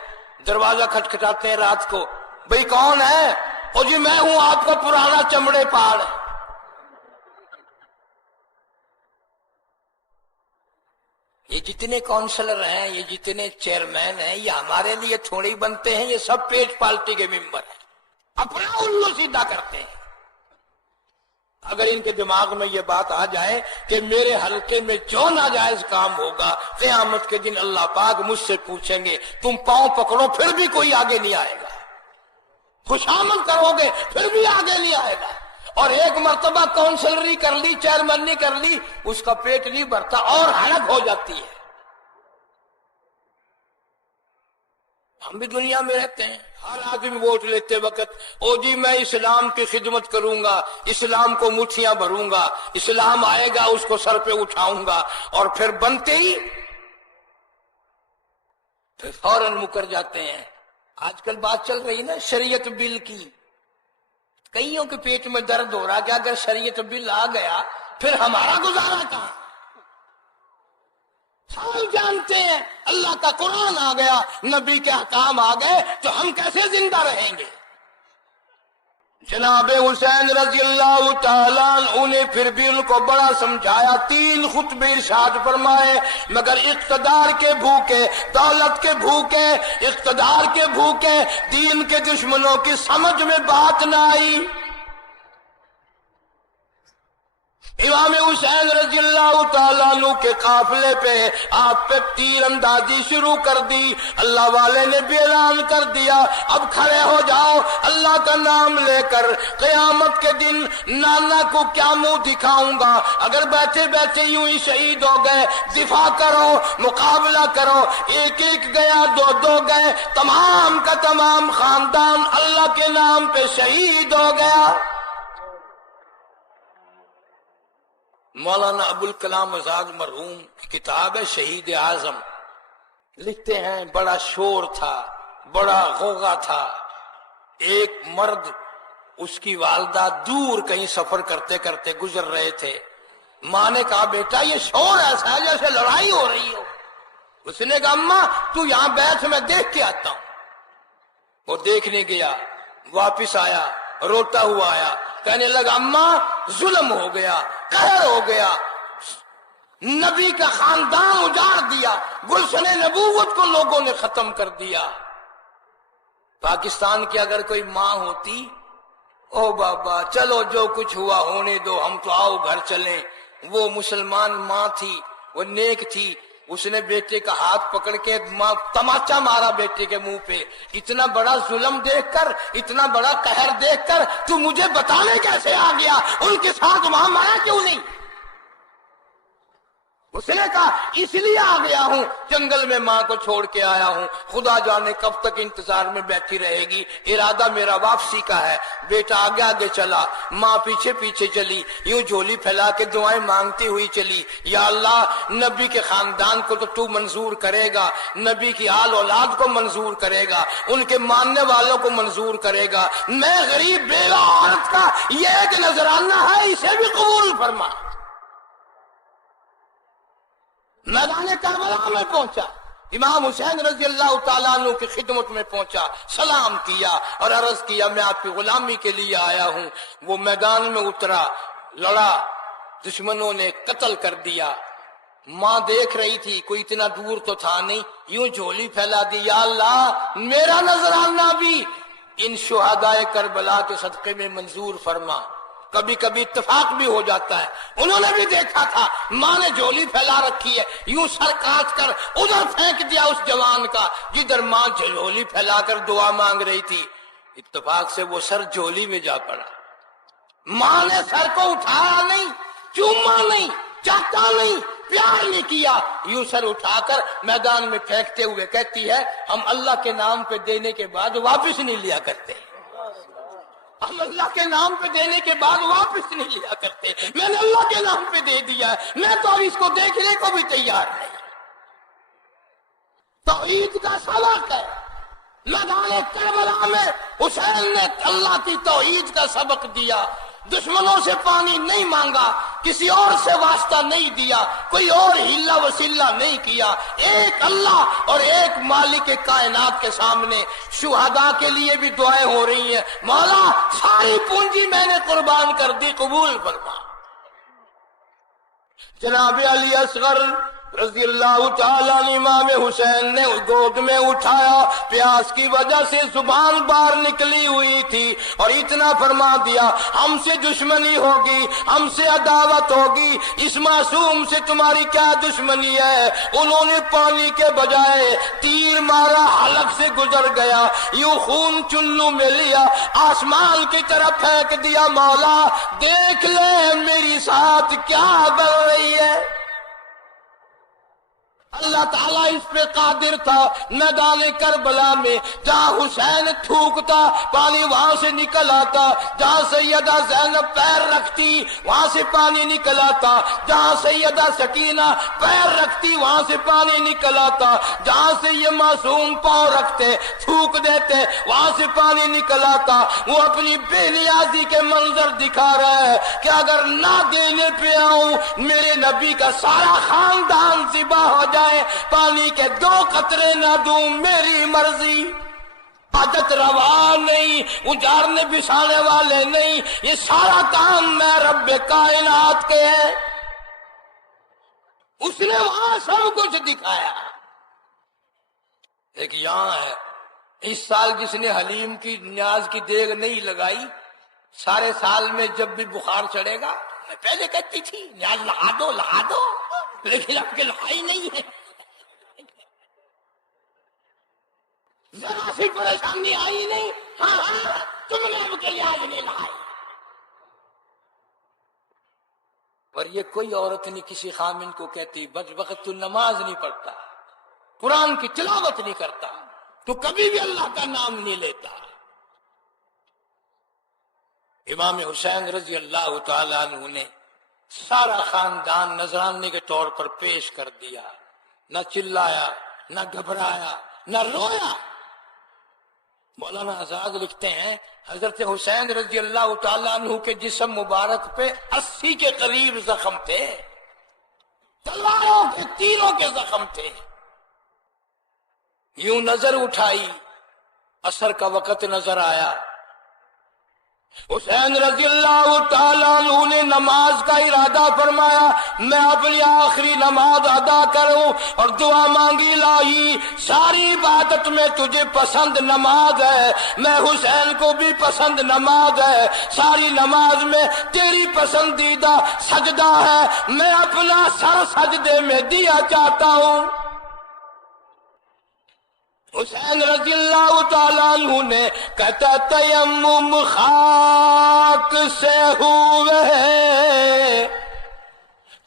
دروازہ کھٹکھٹاتے ہیں رات کو، بھئی کون ہے؟ او جی میں ہوں آپ کا پرانا چمڑے پاڑ۔ یہ جتنے کونسلر ہیں، یہ جتنے چیئرمین ہیں، یہ ہمارے لیے تھوڑی بنتے ہیں، یہ سب پیٹ پالٹی کے ممبر ہیں، اپنا الو سیدھا کرتے ہیں۔ اگر ان کے دماغ میں یہ بات آ جائے کہ میرے حلقے میں جو ناجائز کام ہوگا قیامت کے دن اللہ پاک مجھ سے پوچھیں گے تم پاؤں پکڑو پھر بھی کوئی آگے نہیں آئے گا، خوشامد کرو گے پھر بھی آگے نہیں آئے گا، اور ایک مرتبہ کونسلری کر لی، چیئرمنی کر لی، اس کا پیٹ نہیں بھرتا اور حلق ہو جاتی ہے۔ ہم بھی دنیا میں رہتے ہیں، ہر آدمی ووٹ لیتے وقت او جی میں اسلام کی خدمت کروں گا، اسلام کو مٹھیاں بھروں گا، اسلام آئے گا اس کو سر پہ اٹھاؤں گا، اور پھر بنتے ہی پھر فوراً مکر جاتے ہیں۔ آج کل بات چل رہی نا شریعت بل کی، کئیوں کے پیٹ میں درد ہو رہا کہ اگر شریعت بل آ گیا پھر ہمارا گزارا کہاں؟ سب جانتے ہیں اللہ کا قرآن آ گیا، نبی کے احکام آ گئے تو ہم کیسے زندہ رہیں گے؟ جناب حسین رضی اللہ تعالیٰ عنہ نے پھر بھی ان کو بڑا سمجھایا، 3 خطبے ارشاد فرمائے، مگر اقتدار کے بھوکے، دولت کے بھوکے، اقتدار کے بھوکے، دین کے دشمنوں کی سمجھ میں بات نہ آئی۔ امام حسین رضی اللہ تعالیٰ عنہ کے قافلے پہ آپ پہ تیر اندازی شروع کر دی، اللہ والے نے بھی اعلان کر دیا اب کھڑے ہو جاؤ، اللہ کا نام لے کر قیامت کے دن نانا کو کیا منہ دکھاؤں گا، اگر بیٹھے بیٹھے یوں ہی شہید ہو گئے، دفاع کرو، مقابلہ کرو، ایک ایک گیا، 2 گئے، تمام کا تمام خاندان اللہ کے نام پہ شہید ہو گیا۔ مولانا ابوالکلام آزاد مرحوم کی کتاب ہے شہید اعظم، لکھتے ہیں بڑا شور تھا، بڑا غوغا تھا، ایک مرد اس کی والدہ دور کہیں سفر کرتے کرتے گزر رہے تھے، ماں نے کہا بیٹا یہ شور ایسا ہے جیسے لڑائی ہو رہی ہو، اس نے کہا اماں تو یہاں بیٹھ میں دیکھ کے آتا ہوں، وہ دیکھنے گیا، واپس آیا، روتا ہوا آیا، کہنے لگا اماں ظلم ہو گیا، قہر ہو گیا، نبی کا خاندان اجاڑ دیا، گلشن نبوت کو لوگوں نے ختم کر دیا۔ پاکستان کی اگر کوئی ماں ہوتی، او بابا چلو جو کچھ ہوا ہونے دو، ہم تو آؤ گھر چلیں، وہ مسلمان ماں تھی، وہ نیک تھی، اس نے بیٹے کا ہاتھ پکڑ کے تماچا مارا بیٹے کے منہ پہ، اتنا بڑا ظلم دیکھ کر، اتنا بڑا قہر دیکھ کر تو مجھے بتانے کیسے آ گیا ان کے ساتھ وہاں مارا کیوں نہیں؟ اس نے کہا اس لیے آ گیا ہوں، جنگل میں ماں کو چھوڑ کے آیا ہوں، خدا جانے کب تک انتظار میں بیٹھی رہے گی، ارادہ میرا واپسی کا ہے۔ بیٹا آگے آگے چلا، ماں پیچھے پیچھے چلی، یوں جھولی پھیلا کے دعائیں مانگتی ہوئی چلی، یا اللہ نبی کے خاندان کو تو منظور کرے گا، نبی کی آل اولاد کو منظور کرے گا، ان کے ماننے والوں کو منظور کرے گا، میں غریب بیوہ عورت کا یہ ایک نذرانہ ہے اسے بھی قبول فرما۔ میدان کربلا میں پہنچا، امام حسین رضی اللہ تعالیٰ عنہ کی خدمت میں پہنچا، سلام کیا اور عرض کیا میں آپ کی غلامی کے لیے آیا ہوں۔ وہ میدان میں اترا، لڑا، دشمنوں نے قتل کر دیا، ماں دیکھ رہی تھی، کوئی اتنا دور تو تھا نہیں، یوں جھولی پھیلا دی، یا اللہ میرا نذرانہ بھی ان شہدائے کربلا کے صدقے میں منظور فرما۔ کبھی کبھی اتفاق بھی ہو جاتا ہے، انہوں نے بھی دیکھا تھا ماں نے جھولی پھیلا رکھی ہے، یوں سر کاٹ کر ادھر پھینک دیا اس جوان کا جدھر ماں جھولی پھیلا کر دعا مانگ رہی تھی، اتفاق سے وہ سر جھولی میں جا پڑا۔ ماں نے سر کو اٹھایا نہیں، چوما نہیں، چاٹا نہیں، پیار نہیں کیا، یوں سر اٹھا کر میدان میں پھینکتے ہوئے کہتی ہے ہم اللہ کے نام پہ دینے کے بعد واپس نہیں لیا کرتے، ہم اللہ کے نام پہ دینے کے بعد واپس نہیں لیا کرتے، میں نے اللہ کے نام پہ دے دیا ہے، میں تو اب اس کو دیکھنے کو بھی تیار نہیں۔ توحید کا سبق ہے، میدان کربلا میں حسین نے اللہ کی توحید کا سبق دیا، دشمنوں سے پانی نہیں مانگا، کسی اور سے واسطہ نہیں دیا، کوئی اور ہیلا وسیلہ نہیں کیا، ایک اللہ اور ایک مالک کائنات کے سامنے شہداء کے لیے بھی دعائیں ہو رہی ہیں، مولا ساری پونجی میں نے قربان کر دی، قبول فرما۔ جناب علی اصغر رضی اللہ تعالیٰ عنہ امام حسین نے گود میں اٹھایا، پیاس کی وجہ سے زبان باہر نکلی ہوئی تھی، اور اتنا فرما دیا ہم سے دشمنی ہوگی، ہم سے عداوت ہوگی، اس معصوم سے تمہاری کیا دشمنی ہے؟ انہوں نے پانی کے بجائے تیر مارا، حلق سے گزر گیا، یوں خون چلو میں لیا، آسمان کی طرف پھینک دیا، مولا دیکھ لے میری ساتھ کیا بن رہی ہے۔ اللہ تعالیٰ اس پہ قادر تھا، میدان کربلا میں جہاں حسین تھوکتا پانی وہاں سے نکل آتا، جہاں سیدہ زینب پیر رکھتی وہاں سے پانی نکل آتا، جہاں سیدہ سکینہ پیر رکھتی وہاں سے پانی نکل آتا، جہاں سے یہ معصوم پاؤں رکھتے تھوک دیتے وہاں سے پانی نکل آتا۔ وہ اپنی بے نیازی کے منظر دکھا رہا ہے کہ اگر نہ دینے پہ آؤں میرے نبی کا سارا خاندان ذبح ہو جائے، پانی کے 2 قطرے نہ دوں میری مرضی۔ عادت روا نہیں، اجارنے بچھانے والے نہیں، یہ سارا کام میں رب کائنات کے ہے، اس نے وہاں سب کچھ دکھایا۔ ایک یہاں ہے، اس سال جس نے حلیم کی نیاز کی دیگ نہیں لگائی، سارے سال میں جب بھی بخار چڑھے گا، میں پہلے کہتی تھی نیاز لگا دو، لیکن اب کے لگائی نہیں ہے، ذرا سی پریشانی آئی نہیں، ہاں تم نے اب کے لحاظ نہیں لگائی۔ اور یہ کوئی عورت نہیں کسی خامن کو کہتی بد وقت تو نماز نہیں پڑھتا، قرآن کی تلاوت نہیں کرتا، تو کبھی بھی اللہ کا نام نہیں لیتا۔ امام حسین رضی اللہ تعالیٰ عنہ نے سارا خاندان نذرانے کے طور پر پیش کر دیا، نہ چلایا، نہ گھبرایا، نہ رویا۔ مولانا آزاد لکھتے ہیں حضرت حسین رضی اللہ تعالیٰ عنہ کے جسم مبارک پہ 80 کے قریب زخم تھے، تلواروں کے تیروں کے زخم تھے۔ یوں نظر اٹھائی، عصر کا وقت نظر آیا، حسین رضی اللہ تعالیٰ عنہ نے نماز کا ارادہ فرمایا، میں اپنی آخری نماز ادا کروں، اور دعا مانگی الہی ساری عبادت میں تجھے پسند نماز ہے، میں حسین کو بھی پسند نماز ہے، ساری نماز میں تیری پسندیدہ سجدہ ہے، میں اپنا سر سجدے میں دیا چاہتا ہوں۔ حسین رضی اللہ تعالیٰ عنہ نے کہتا تیمم خاک سے ہوئے،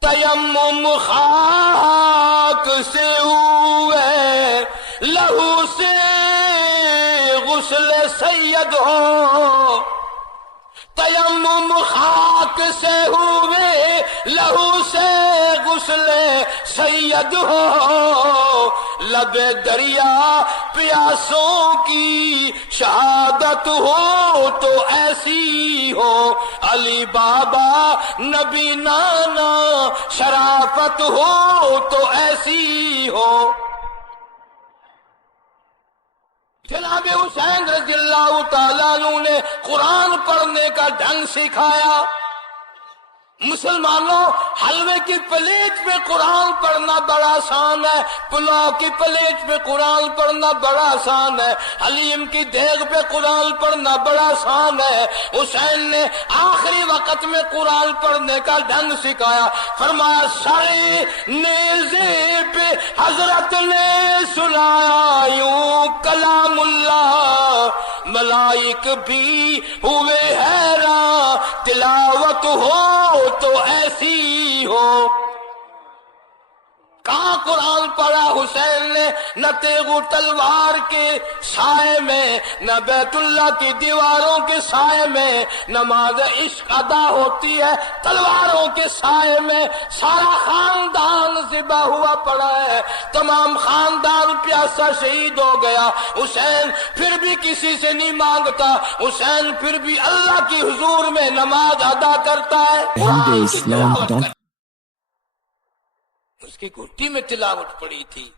تیمم خاک سے ہوئے، لہو سے غسل سید ہو، تیمم خاک سے ہوئے، لہو سے غسل سید ہو، لب دریا پیاسوں کی شہادت ہو تو ایسی ہو، علی بابا نبی نانا شرافت ہو تو ایسی ہو۔ جناب حسین رضی اللہ تعالیٰ عنہ نے قرآن پڑھنے کا ڈھنگ سکھایا، مسلمانوں، حلوے کی پلیٹ پہ قرآن پڑھنا بڑا آسان ہے، پلاؤ کی پلیٹ پہ قرآن پڑھنا بڑا آسان ہے، حلیم کی دیگ پہ قرآن پڑھنا بڑا آسان ہے۔ حسین نے آخری وقت میں قرآن پڑھنے کا ڈھنگ سکھایا، فرمایا سارے نیزے پہ حضرت نے سنایا یوں کلام اللہ، ملائک بھی ہوئے حیران، تلاوت ہو تو ایسی ہو۔ کہاں قرآن پڑھا حسین نے؟ نہ تیغو تلوار کے سائے میں، نہ بیت اللہ کی دیواروں کے سائے میں، نماز عشق ادا ہوتی ہے تلواروں کے سائے میں۔ سارا خاندان ذبح ہوا پڑا ہے، تمام خاندان پیاسا شہید ہو گیا۔ حسین پھر بھی کسی سے نہیں مانگتا، حسین پھر بھی اللہ کی حضور میں نماز ادا کرتا ہے، قرآن کی تلاوت کرتا ہے۔ اس کی گھٹی میں تلاوت پڑی تھی،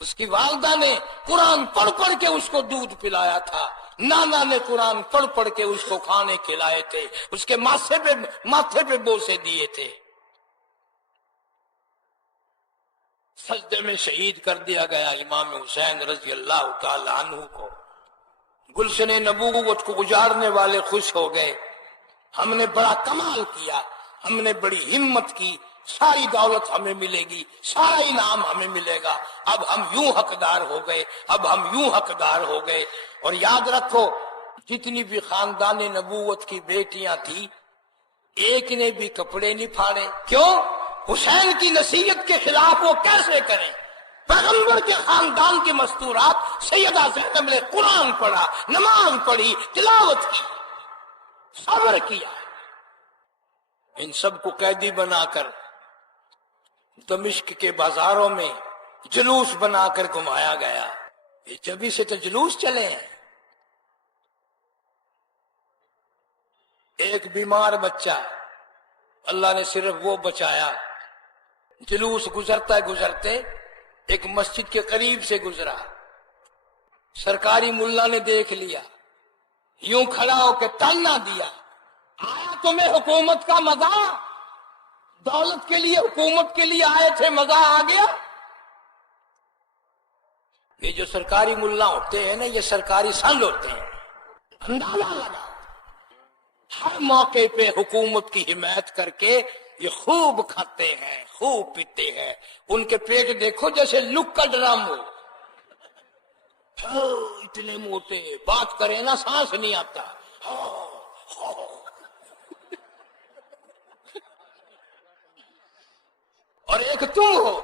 اس کی والدہ نے قرآن پڑھ پڑھ کے اس کو دودھ پلایا تھا، نانا نے قرآن پڑھ پڑھ کے اس کو کھانے کھلائے تھے، اس کے ماتھے پہ بوسے دیے تھے۔ سجدے میں شہید کر دیا گیا امام حسین رضی اللہ تعالی عنہ کو۔ گلشن نبوت کو گزارنے والے خوش ہو گئے، ہم نے بڑا کمال کیا، ہم نے بڑی ہمت کی، ساری دولت ہمیں ملے گی، سارا انعام ہمیں ملے گا، اب ہم یوں حقدار ہو گئے، اب ہم یوں حقدار ہو گئے۔ اور یاد رکھو، جتنی بھی خاندان نبوت کی بیٹیاں تھی، ایک نے بھی کپڑے نہیں پھاڑے۔ کیوں؟ حسین کی نصیحت کے خلاف وہ کیسے کریں؟ پیغمبر کے خاندان کی مستورات، سیدہ زینب نے قرآن پڑھا، نماز پڑھی، تلاوت کی، صبر کیا۔ ان سب کو قیدی بنا کر دمشق کے بازاروں میں جلوس بنا کر گھمایا گیا۔ یہ جبھی سے تو جلوس چلے ہیں۔ ایک بیمار بچہ اللہ نے صرف وہ بچایا، جلوس گزرتے ایک مسجد کے قریب سے گزرا، سرکاری ملا نے دیکھ لیا، یوں کھڑا ہو کے تانا دیا، آیا تمہیں حکومت کا مزہ؟ دولت کے لیے، حکومت کے لیے آئے تھے، مزہ آ گیا؟ یہ جو سرکاری ملا ہوتے ہیں نا، یہ سرکاری سنگ ہوتے ہیں، اندازہ لگا ہر موقع پہ حکومت کی حمایت کر کے یہ خوب کھاتے ہیں، خوب پیتے ہیں، ان کے پیٹ دیکھو جیسے لک کا ڈرم ہو، اتنے موٹے، بات کریں نا سانس نہیں آتا۔ اور ایک تم ہو،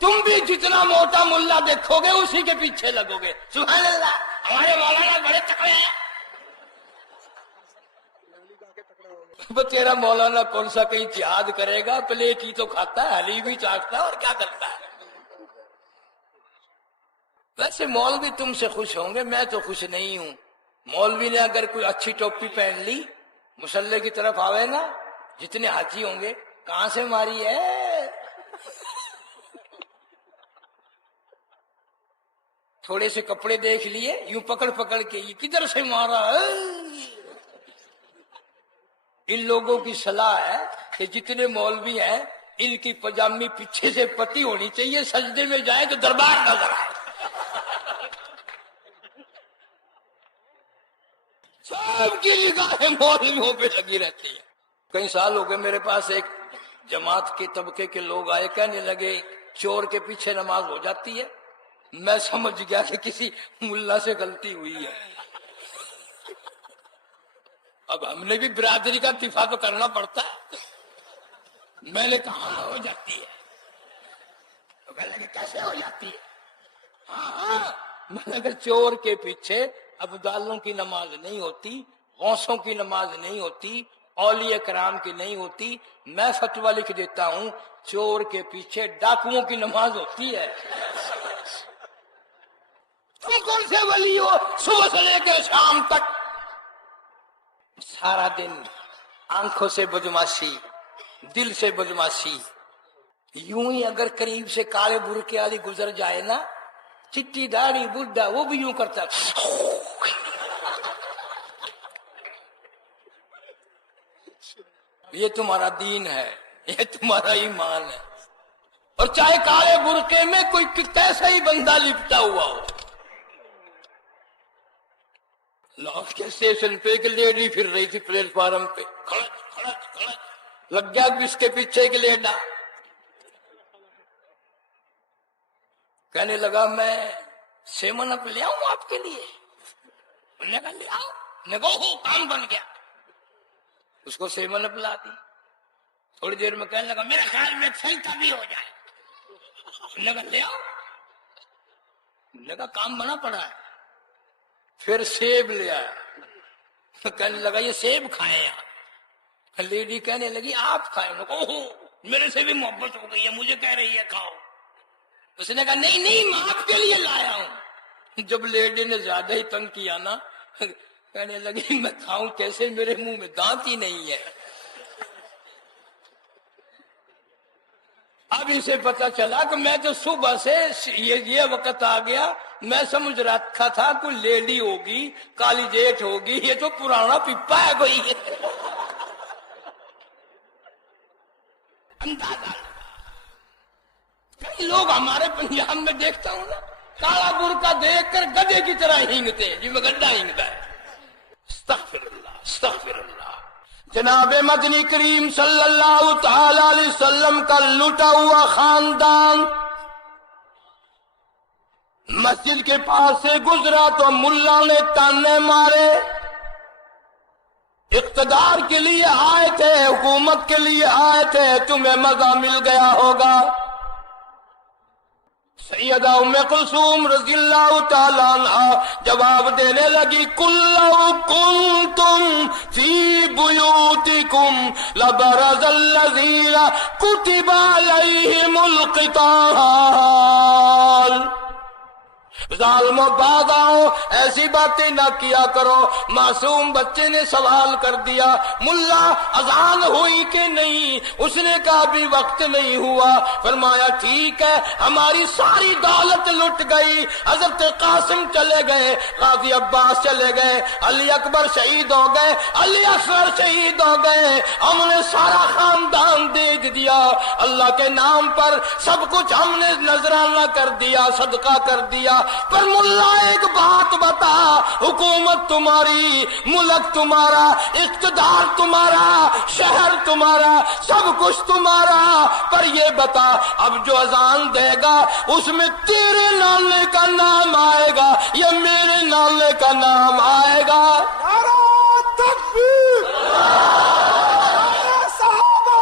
تم بھی جتنا موٹا ملا دیکھو گے اسی کے پیچھے لگو گے۔ سبحان اللہ، ہمارے مولانا بڑے تکڑے ہیں۔ تیرا مولانا کون سا کہیں جہاد کرے گا؟ پلیٹ ہی تو کھاتا ہے، حلیم بھی چاٹتا ہے، اور کیا کرتا ہے؟ ویسے مولوی تم سے خوش ہوں گے، میں تو خوش نہیں ہوں۔ مولوی نے اگر کوئی اچھی ٹوپی پہن لی، مصلی کی طرف آوے نا، جتنے حاجی ہوں گے، کہاں سے ماری ہے؟ تھوڑے سے کپڑے دیکھ لیے، یوں پکڑ پکڑ کے، یہ کدھر سے مارا ہے؟ ان لوگوں کی صلاح ہے کہ جتنے مولوی ہیں، ان کی پجامی پیچھے سے پٹی ہونی چاہیے، سجدے میں جائے تو دربار نظر آئے۔ سب کی نگاہیں مولویوں پہ لگی رہتی ہے۔ کئی سال ہو گئے، میرے پاس ایک جماعت کے طبقے کے لوگ آئے، کہنے لگے چور کے پیچھے نماز ہو جاتی ہے۔ میں سمجھ گیا کہ کسی ملا سے غلطی ہوئی ہے۔ اب ہم نے بھی برادری کا دفاع تو کرنا پڑتا ہے۔ میں نے کہا ہو جاتی ہے، تو کہنے لگے کیسے ہو جاتی ہے؟ ہاں، میں نے کہا چور کے پیچھے ابدالوں کی نماز نہیں ہوتی، غوثوں کی نماز نہیں ہوتی، اولیاء کرام کی نہیں ہوتی، میں فتویٰ لکھ دیتا ہوں، چور کے پیچھے ڈاکوؤں کی نماز ہوتی ہے۔ تم کون سے ولی ہو؟ صبح سے لے کے شام تک سارا دن آنکھوں سے بدماشی، دل سے بدماشی۔ یوں ہی اگر قریب سے کالے برقعے والی گزر جائے نا، چٹی داڑھی بڈھا، وہ بھی یوں کرتا یہ تمہارا دین ہے، یہ تمہارا ایمان ہے، اور چاہے کالے برقعے میں کوئی کیسا ہی بندہ لپٹا ہوا ہو۔ لاہور کے اسٹیشن پہ ایک لیڈی پھر رہی تھی پلیٹ فارم پہ، کھڑک کھڑک کھڑک، لگ گیا اس کے پیچھے ایک لیڈا، کہنے لگا میں سیمن اپ لے آؤں آپ کے لیے؟ انہوں نے کہا لے آؤ، نے کہا ہو کام بن گیا، اس کو سیمن اپ لا دی۔ تھوڑی دیر میں کہنے لگا میرے خیال میں پھیلتا بھی ہو جائے، انہوں نے کہا لے آؤ، انہوں نے کہا کام بنا پڑا ہے۔ پھر سیب لے آیا، کہنے لگا یہ سیب کھائیں آپ۔ لیڈی کہنے لگی آپ کھائیں، اوہو میرے سے بھی محبت ہو گئی ہے، مجھے کہہ رہی ہے کھاؤ۔ اس نے کہا نہیں نہیں میں آپ کے لیے لایا ہوں۔ جب لیڈی نے زیادہ ہی تنگ کیا نا، کہنے لگی میں کھاؤں کیسے، میرے منہ میں دانت ہی نہیں ہے۔ اب اسے پتا چلا کہ میں تو صبح سے یہ وقت آ گیا، میں سمجھ رکھا تھا کوئی لیڈی ہوگی، کالی جیٹ ہوگی، یہ تو پرانا پپا ہے کوئی۔ اندازہ کئی لوگ ہمارے پنجاب میں دیکھتا ہوں نا، کالا برقع دیکھ کر گدھے کی طرح ہینگتے ہیں، جی میں گڈھا ہینگتا ہے۔ استغفر اللہ استغفر اللہ۔ جناب مدنی کریم صلی اللہ تعالی علیہ وسلم کا لوٹا ہوا خاندان مسجد کے پاس سے گزرا تو ملا نے تانے مارے، اقتدار کے لیے آئے تھے، حکومت کے لیے آئے تھے، تمہیں مزہ مل گیا ہوگا۔ سیدہ ام کلثوم رضی اللہ تعالیٰ عنہ جواب دینے لگی قُلْ لَوْ كُنْتُمْ فِي بُيُوتِكُمْ لَبَرَزَ الَّذِينَ كُتِبَ عَلَيْهِمُ الْقِتَالُ۔ ظالم و باز آؤ، ایسی باتیں نہ کیا کرو۔ معصوم بچے نے سوال کر دیا ملا اذان ہوئی کہ نہیں؟ اس نے کہا ابھی وقت نہیں ہوا۔ فرمایا ٹھیک ہے، ہماری ساری دولت لٹ گئی، حضرت قاسم چلے گئے، غازی عباس چلے گئے، علی اکبر شہید ہو گئے، علی اصغر شہید ہو گئے، ہم نے سارا خاندان دے دیا، اللہ کے نام پر سب کچھ ہم نے نذرانہ کر دیا، صدقہ کر دیا، پر ملا ایک بات بتا، حکومت تمہاری، ملک تمہارا، اقتدار تمہارا، شہر تمہارا، سب کچھ تمہارا، پر یہ بتا اب جو اذان دے گا اس میں تیرے نالے کا نام آئے گا یا میرے نالے کا نام آئے گا؟ نعرہ تکبیر، نعرہ صحابہ،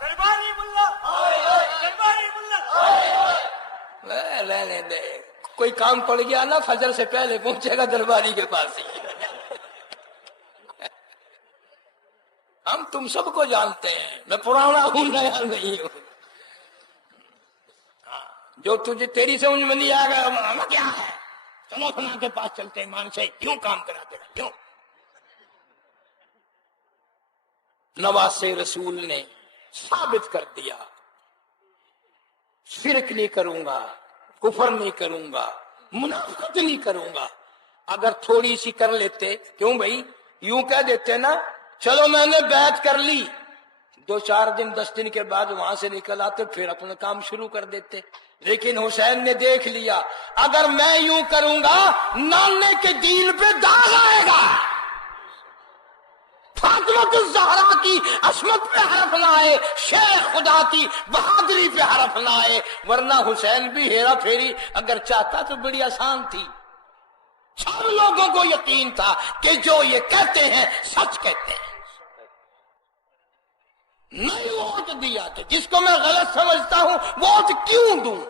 درباری ملا، درباری ملا۔ رہنے دے، کوئی کام پڑ گیا نا فجر سے پہلے پہنچے گا درباری کے پاس ہی۔ ہم تم سب کو جانتے ہیں، میں پرانا ہوں نیا نہیں ہوں۔ جو تجھے تیری سمجھ میں نہیں آئے گا ہمیں کیا ہے، چلو فلاں کے پاس چلتے ہیں، مان سے کیوں کام کراتے ہیں، کیوں؟ نواز رسول نے ثابت کر دیا شرک نہیں کروں گا، کفر نہیں کروں گا، منافقت نہیں کروں گا۔ اگر تھوڑی سی کر لیتے، کیوں بھائی یوں کہہ دیتے نا چلو میں نے بیعت کر لی، 2-4 دن 10 دن کے بعد وہاں سے نکل آتے پھر اپنا کام شروع کر دیتے۔ لیکن حسین نے دیکھ لیا اگر میں یوں کروں گا نانے کے دین پہ داغ آئے گا، فاطمہ الزہرا کی عصمت پہ حرف نہ آئے، شیخ خدا کی بہادری پہ حرف نہ آئے، ورنہ حسین بھی ہیرا پھیری اگر چاہتا تو بڑی آسان تھی۔ سب لوگوں کو یقین تھا کہ جو یہ کہتے ہیں سچ کہتے ہیں۔ نہیں ووٹ دیا تو جس کو میں غلط سمجھتا ہوں ووٹ کیوں دوں،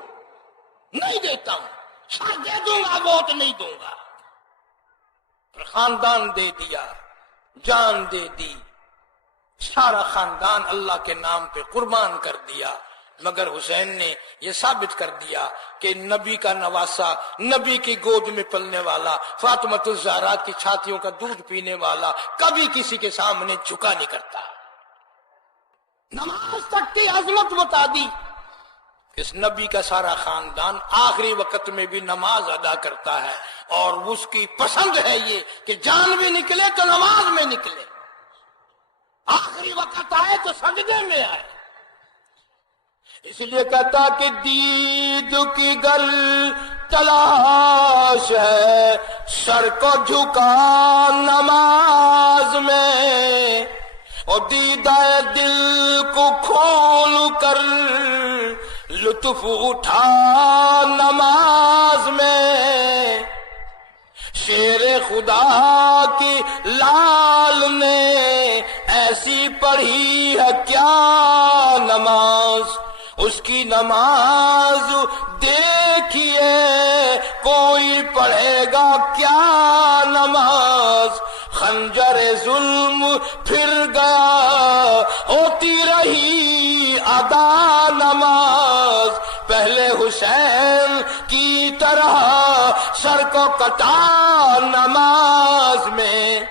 نہیں دیتا ہوں، سر دے دوں گا ووٹ نہیں دوں گا۔ خاندان دے دیا، جان دے دی، سارا خاندان اللہ کے نام پہ قربان کر دیا، مگر حسین نے یہ ثابت کر دیا کہ نبی کا نواسا، نبی کی گود میں پلنے والا، فاطمہ الزہرا کی چھاتیوں کا دودھ پینے والا کبھی کسی کے سامنے جھکا نہیں کرتا۔ نماز تک کی عظمت بتا دی، اس نبی کا سارا خاندان آخری وقت میں بھی نماز ادا کرتا ہے، اور اس کی پسند ہے یہ کہ جان بھی نکلے تو نماز میں نکلے۔ آخری وقت آئے تو سجدے میں آئے. اس لیے کہتا کہ دید کی گر تلاش ہے سر کو جھکا نماز میں، اور دیدہ دل کو کھول کر لطف اٹھا نماز میں. شیر خدا کی لال نے ایسی پڑھی ہے کیا نماز، اس کی نماز دیکھیے کوئی پڑھے گا کیا نماز. خنجر ظلم پھر گیا ہوتی رہی ادا نماز، پہلے حسین کی طرح سر کو کٹا نماز میں.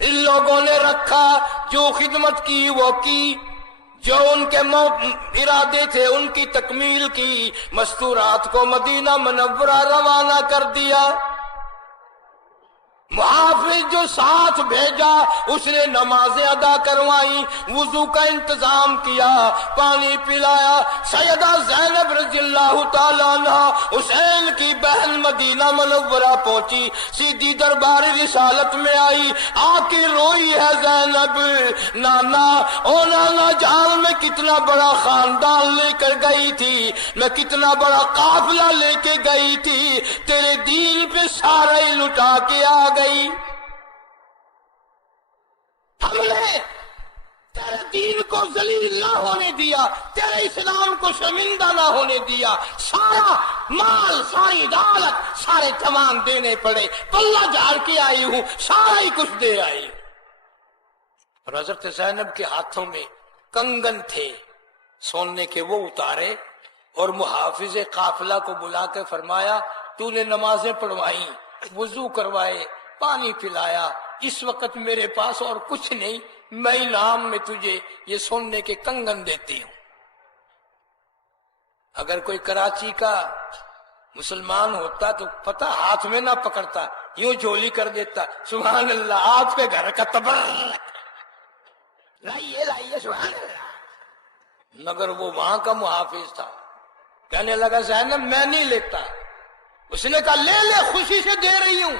ان لوگوں نے رکھا جو خدمت کی وہ کی، جو ان کے ارادے تھے ان کی تکمیل کی. مستورات کو مدینہ منورہ روانہ کر دیا. محافظ جو ساتھ بھیجا اس نے نمازیں ادا کروائی، وضو کا انتظام کیا، پانی پلایا. سیدہ زینب رضی اللہ تعالیٰ عنہ حسین کی بہن مدینہ منورہ پہنچی، سیدھی دربار رسالت میں آئی، آ کے روئی ہے زینب، نانا او نانا جان میں کتنا بڑا خاندان لے کر گئی تھی، میں کتنا بڑا قافلہ لے کے گئی تھی، تیرے دین پہ سارا ہی لٹا کے آ گئی. ہم نے تیرے دین کو ذلیل نہ ہونے دیا، تیرے اسلام کو شرمندہ نہ ہونے دیا، سارا مال ساری دولت سارے تمام دینے پڑے، پلہ جھاڑ کے آئی ہوں، سارا ہی کچھ دے آئی. اور حضرت زینب کے ہاتھوں میں کنگن تھے سونے کے، وہ اتارے اور محافظ قافلہ کو بلا کے فرمایا تو نے نمازیں پڑھوائی، وضو کروائے، پانی پلایا، اس وقت میرے پاس اور کچھ نہیں، میں انعام میں تجھے یہ سونے کے کنگن دیتی ہوں. اگر کوئی کراچی کا مسلمان ہوتا تو پتہ ہاتھ میں نہ پکڑتا، یوں جھولی کر دیتا، سبحان اللہ آپ کے گھر کا تبرک لائیے لائیے سبحان اللہ. مگر وہ وہاں کا محافظ تھا، کہنے لگا زینب میں نہیں لیتا. اس نے کہا لے لے، خوشی سے دے رہی ہوں.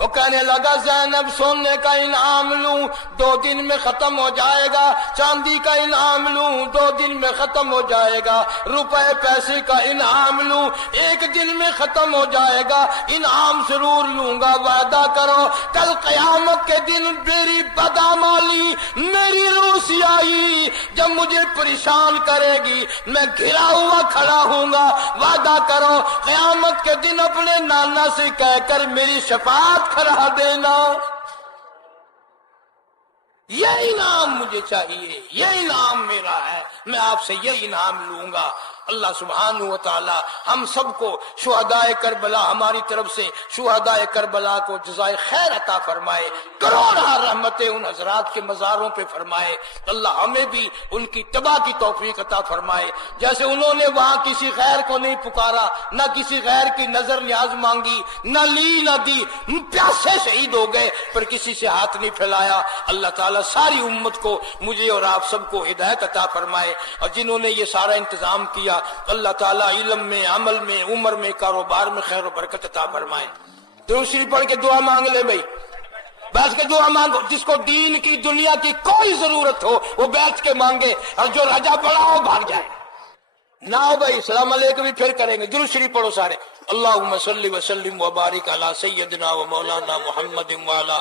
وہ کہنے لگا زینب سونے کا انعام لوں 2 دن میں ختم ہو جائے گا، چاندی کا انعام لوں 2 دن میں ختم ہو جائے گا، روپے پیسے کا انعام لوں 1 دن میں ختم ہو جائے گا، انعام ضرور لوں گا، وعدہ کرو کل قیامت کے دن میری بدعمالی میری روسیائی جب مجھے پریشان کرے گی میں گھرا ہوا کھڑا ہوں گا، وعدہ کرو قیامت کے دن اپنے نانا سے کہہ کر میری شفاعت کرا دینا. یہ انعام مجھے چاہیے، یہ انعام میرا ہے، میں آپ سے یہ انعام لوں گا. اللہ سبحانہ و تعالی ہم سب کو شہدائے کربلا، ہماری طرف سے شہدائے کربلا کو جزائے خیر عطا فرمائے، کروڑہ رحمتیں ان حضرات کے مزاروں پہ فرمائے. اللہ ہمیں بھی ان کی تباہ کی توفیق عطا فرمائے. جیسے انہوں نے وہاں کسی غیر کو نہیں پکارا، نہ کسی غیر کی نظر نیاز مانگی، نہ لی نہ دی، پیاسے شہید ہو گئے پر کسی سے ہاتھ نہیں پھیلایا. اللہ تعالیٰ ساری امت کو، مجھے اور آپ سب کو ہدایت عطا فرمائے. اور جنہوں نے یہ سارا انتظام کیا اللہ تعالیٰ علم میں، عمل میں، عمر میں، کاروبار میں خیر و برکت عطا فرمائے. درود شریف پڑھ کے دعا مانگ لے بھائی، بیٹھ کے دعا مانگو. جس کو دین کی دنیا کی کوئی ضرورت ہو وہ بیٹھ کے مانگے، اور جو رجا پڑا ہو بھاگ جائے. نہ ہو بھائی السلام علیکم بھی پھر کریں گے. درود شریف پڑھو سارے. اللہم صلی وسلم وبارک علی سیدنا و مولانا محمد وعلی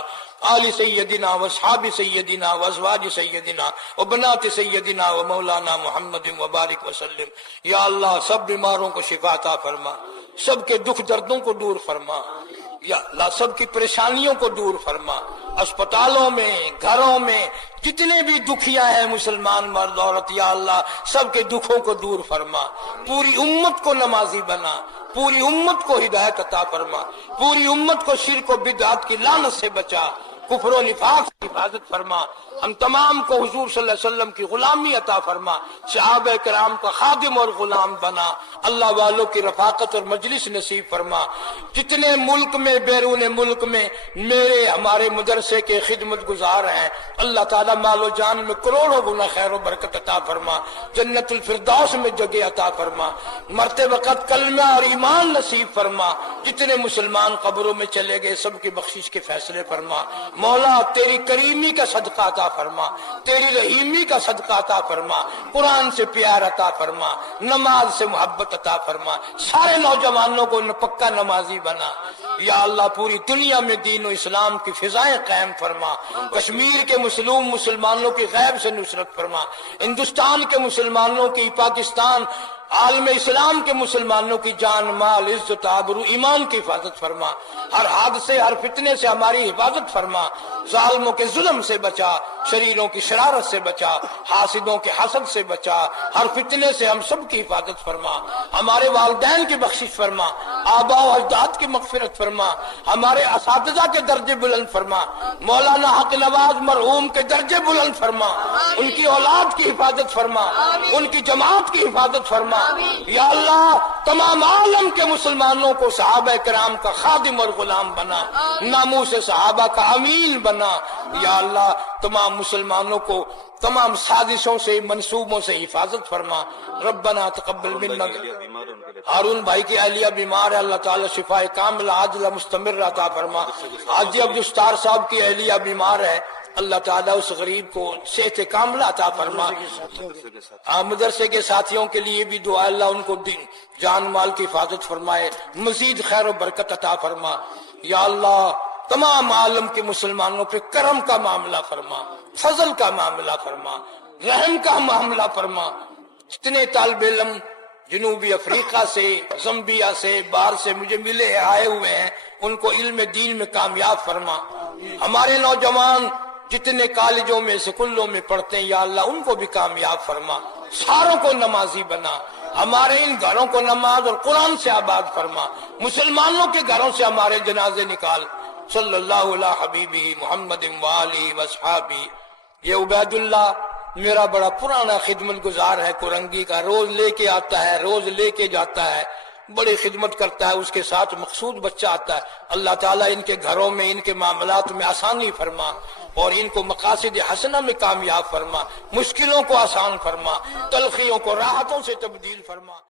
آل سیدنا و اصحاب سیدنا و ازواج سیدنا و بنات سیدنا و مولانا محمد وبارک وسلم. یا اللہ سب بیماروں کو شفا عطا فرما، سب کے دکھ دردوں کو دور فرما. یا اللہ سب کی پریشانیوں کو دور فرما. اسپتالوں میں، گھروں میں جتنے بھی دکھیا ہیں مسلمان مرد عورت، یا اللہ سب کے دکھوں کو دور فرما. پوری امت کو نمازی بنا، پوری امت کو ہدایت عطا فرما، پوری امت کو شرک و بدعت کی لعنت سے بچا. کفر و نفاق سے حفاظت فرما، ہم تمام کو حضور صلی اللہ علیہ وسلم کی غلامی عطا فرما، صحابہ کرام کا خادم اور غلام بنا، اللہ والوں کی رفاقت اور مجلس نصیب فرما۔ جتنے ملک میں بیرون ملک میں میرے ہمارے مدرسے کے خدمت گزار ہیں، اللہ تعالیٰ مال و جان میں کروڑوں گنا خیر و برکت عطا فرما، جنت الفردوس میں جگہ عطا فرما، مرتے وقت کلمہ اور ایمان نصیب فرما۔ جتنے مسلمان قبروں میں چلے گئے سب کی بخشش کے فیصلے فرما۔ مولا تیری کریمی کا صدقہ عطا فرما، تیری رحیمی کا صدقہ عطا فرما، قرآن سے پیار عطا فرما، نماز سے محبت عطا فرما، سارے نوجوانوں کو پکا نمازی بنا۔ یا اللہ پوری دنیا میں دین و اسلام کی فضائیں قائم فرما، کشمیر کے مظلوم مسلمانوں کی غیب سے نصرت فرما، ہندوستان کے مسلمانوں کی، پاکستان عالم اسلام کے مسلمانوں کی جان مال عزت آبرو ایمان کی حفاظت فرما، ہر حادثے ہر فتنے سے ہماری حفاظت فرما، ظالموں کے ظلم سے بچا، شریروں کی شرارت سے بچا، حاسدوں کے حسد سے بچا، ہر فتنے سے ہم سب کی حفاظت فرما، ہمارے والدین کی بخشش فرما، آباء و اجداد کی مغفرت فرما، ہمارے اساتذہ کے درجے بلند فرما، مولانا حق نواز مرحوم کے درجے بلند فرما، ان کی اولاد کی حفاظت فرما، ان کی جماعت کی حفاظت فرما۔ یا اللہ تمام عالم کے مسلمانوں کو صحابہ کرام کا خادم اور غلام بنا، ناموس صحابہ کا امین بنا۔ یا اللہ تمام مسلمانوں کو تمام سازشوں سے منصوبوں سے حفاظت فرما۔ ربنا تقبل منا، ہارون بھائی کی اہلیہ بیمار ہے، اللہ تعالی شفا کاملہ عاجلہ مستمر عطا فرما۔ حاجی عبدالستار صاحب کی اہلیہ بیمار ہے، اللہ تعالیٰ اس غریب کو صحت کاملہ عطا فرما۔ مدرسے کے ساتھیوں کے لیے بھی دعا، اللہ ان کو جان مال کی حفاظت فرمائے، مزید خیر و برکت عطا فرما۔ یا اللہ تمام عالم کے مسلمانوں پہ کرم کا معاملہ فرما، فضل کا معاملہ فرما، رحم کا معاملہ فرما۔ جتنے طالب علم جنوبی افریقہ سے، زمبیا سے، باہر سے مجھے ملے آئے ہوئے ہیں، ان کو علم دین میں کامیاب فرما۔ ہمارے نوجوان جتنے کالجوں میں سکولوں میں پڑھتے ہیں یا اللہ ان کو بھی کامیاب فرما، ساروں کو نمازی بنا، ہمارے ان گھروں کو نماز اور قرآن سے آباد فرما، مسلمانوں کے گھروں سے ہمارے جنازے نکال۔ صلی اللہ علیہ حبیبی محمد وآلہ وصحابہ۔ یہ عبید اللہ میرا بڑا پرانا خدمت گزار ہے کورنگی کا، روز لے کے آتا ہے، روز لے کے جاتا ہے، بڑی خدمت کرتا ہے، اس کے ساتھ مقصود بچہ آتا ہے۔ اللہ تعالیٰ ان کے گھروں میں ان کے معاملات میں آسانی فرما اور ان کو مقاصد حسنہ میں کامیاب فرما، مشکلوں کو آسان فرما، تلخیوں کو راحتوں سے تبدیل فرما۔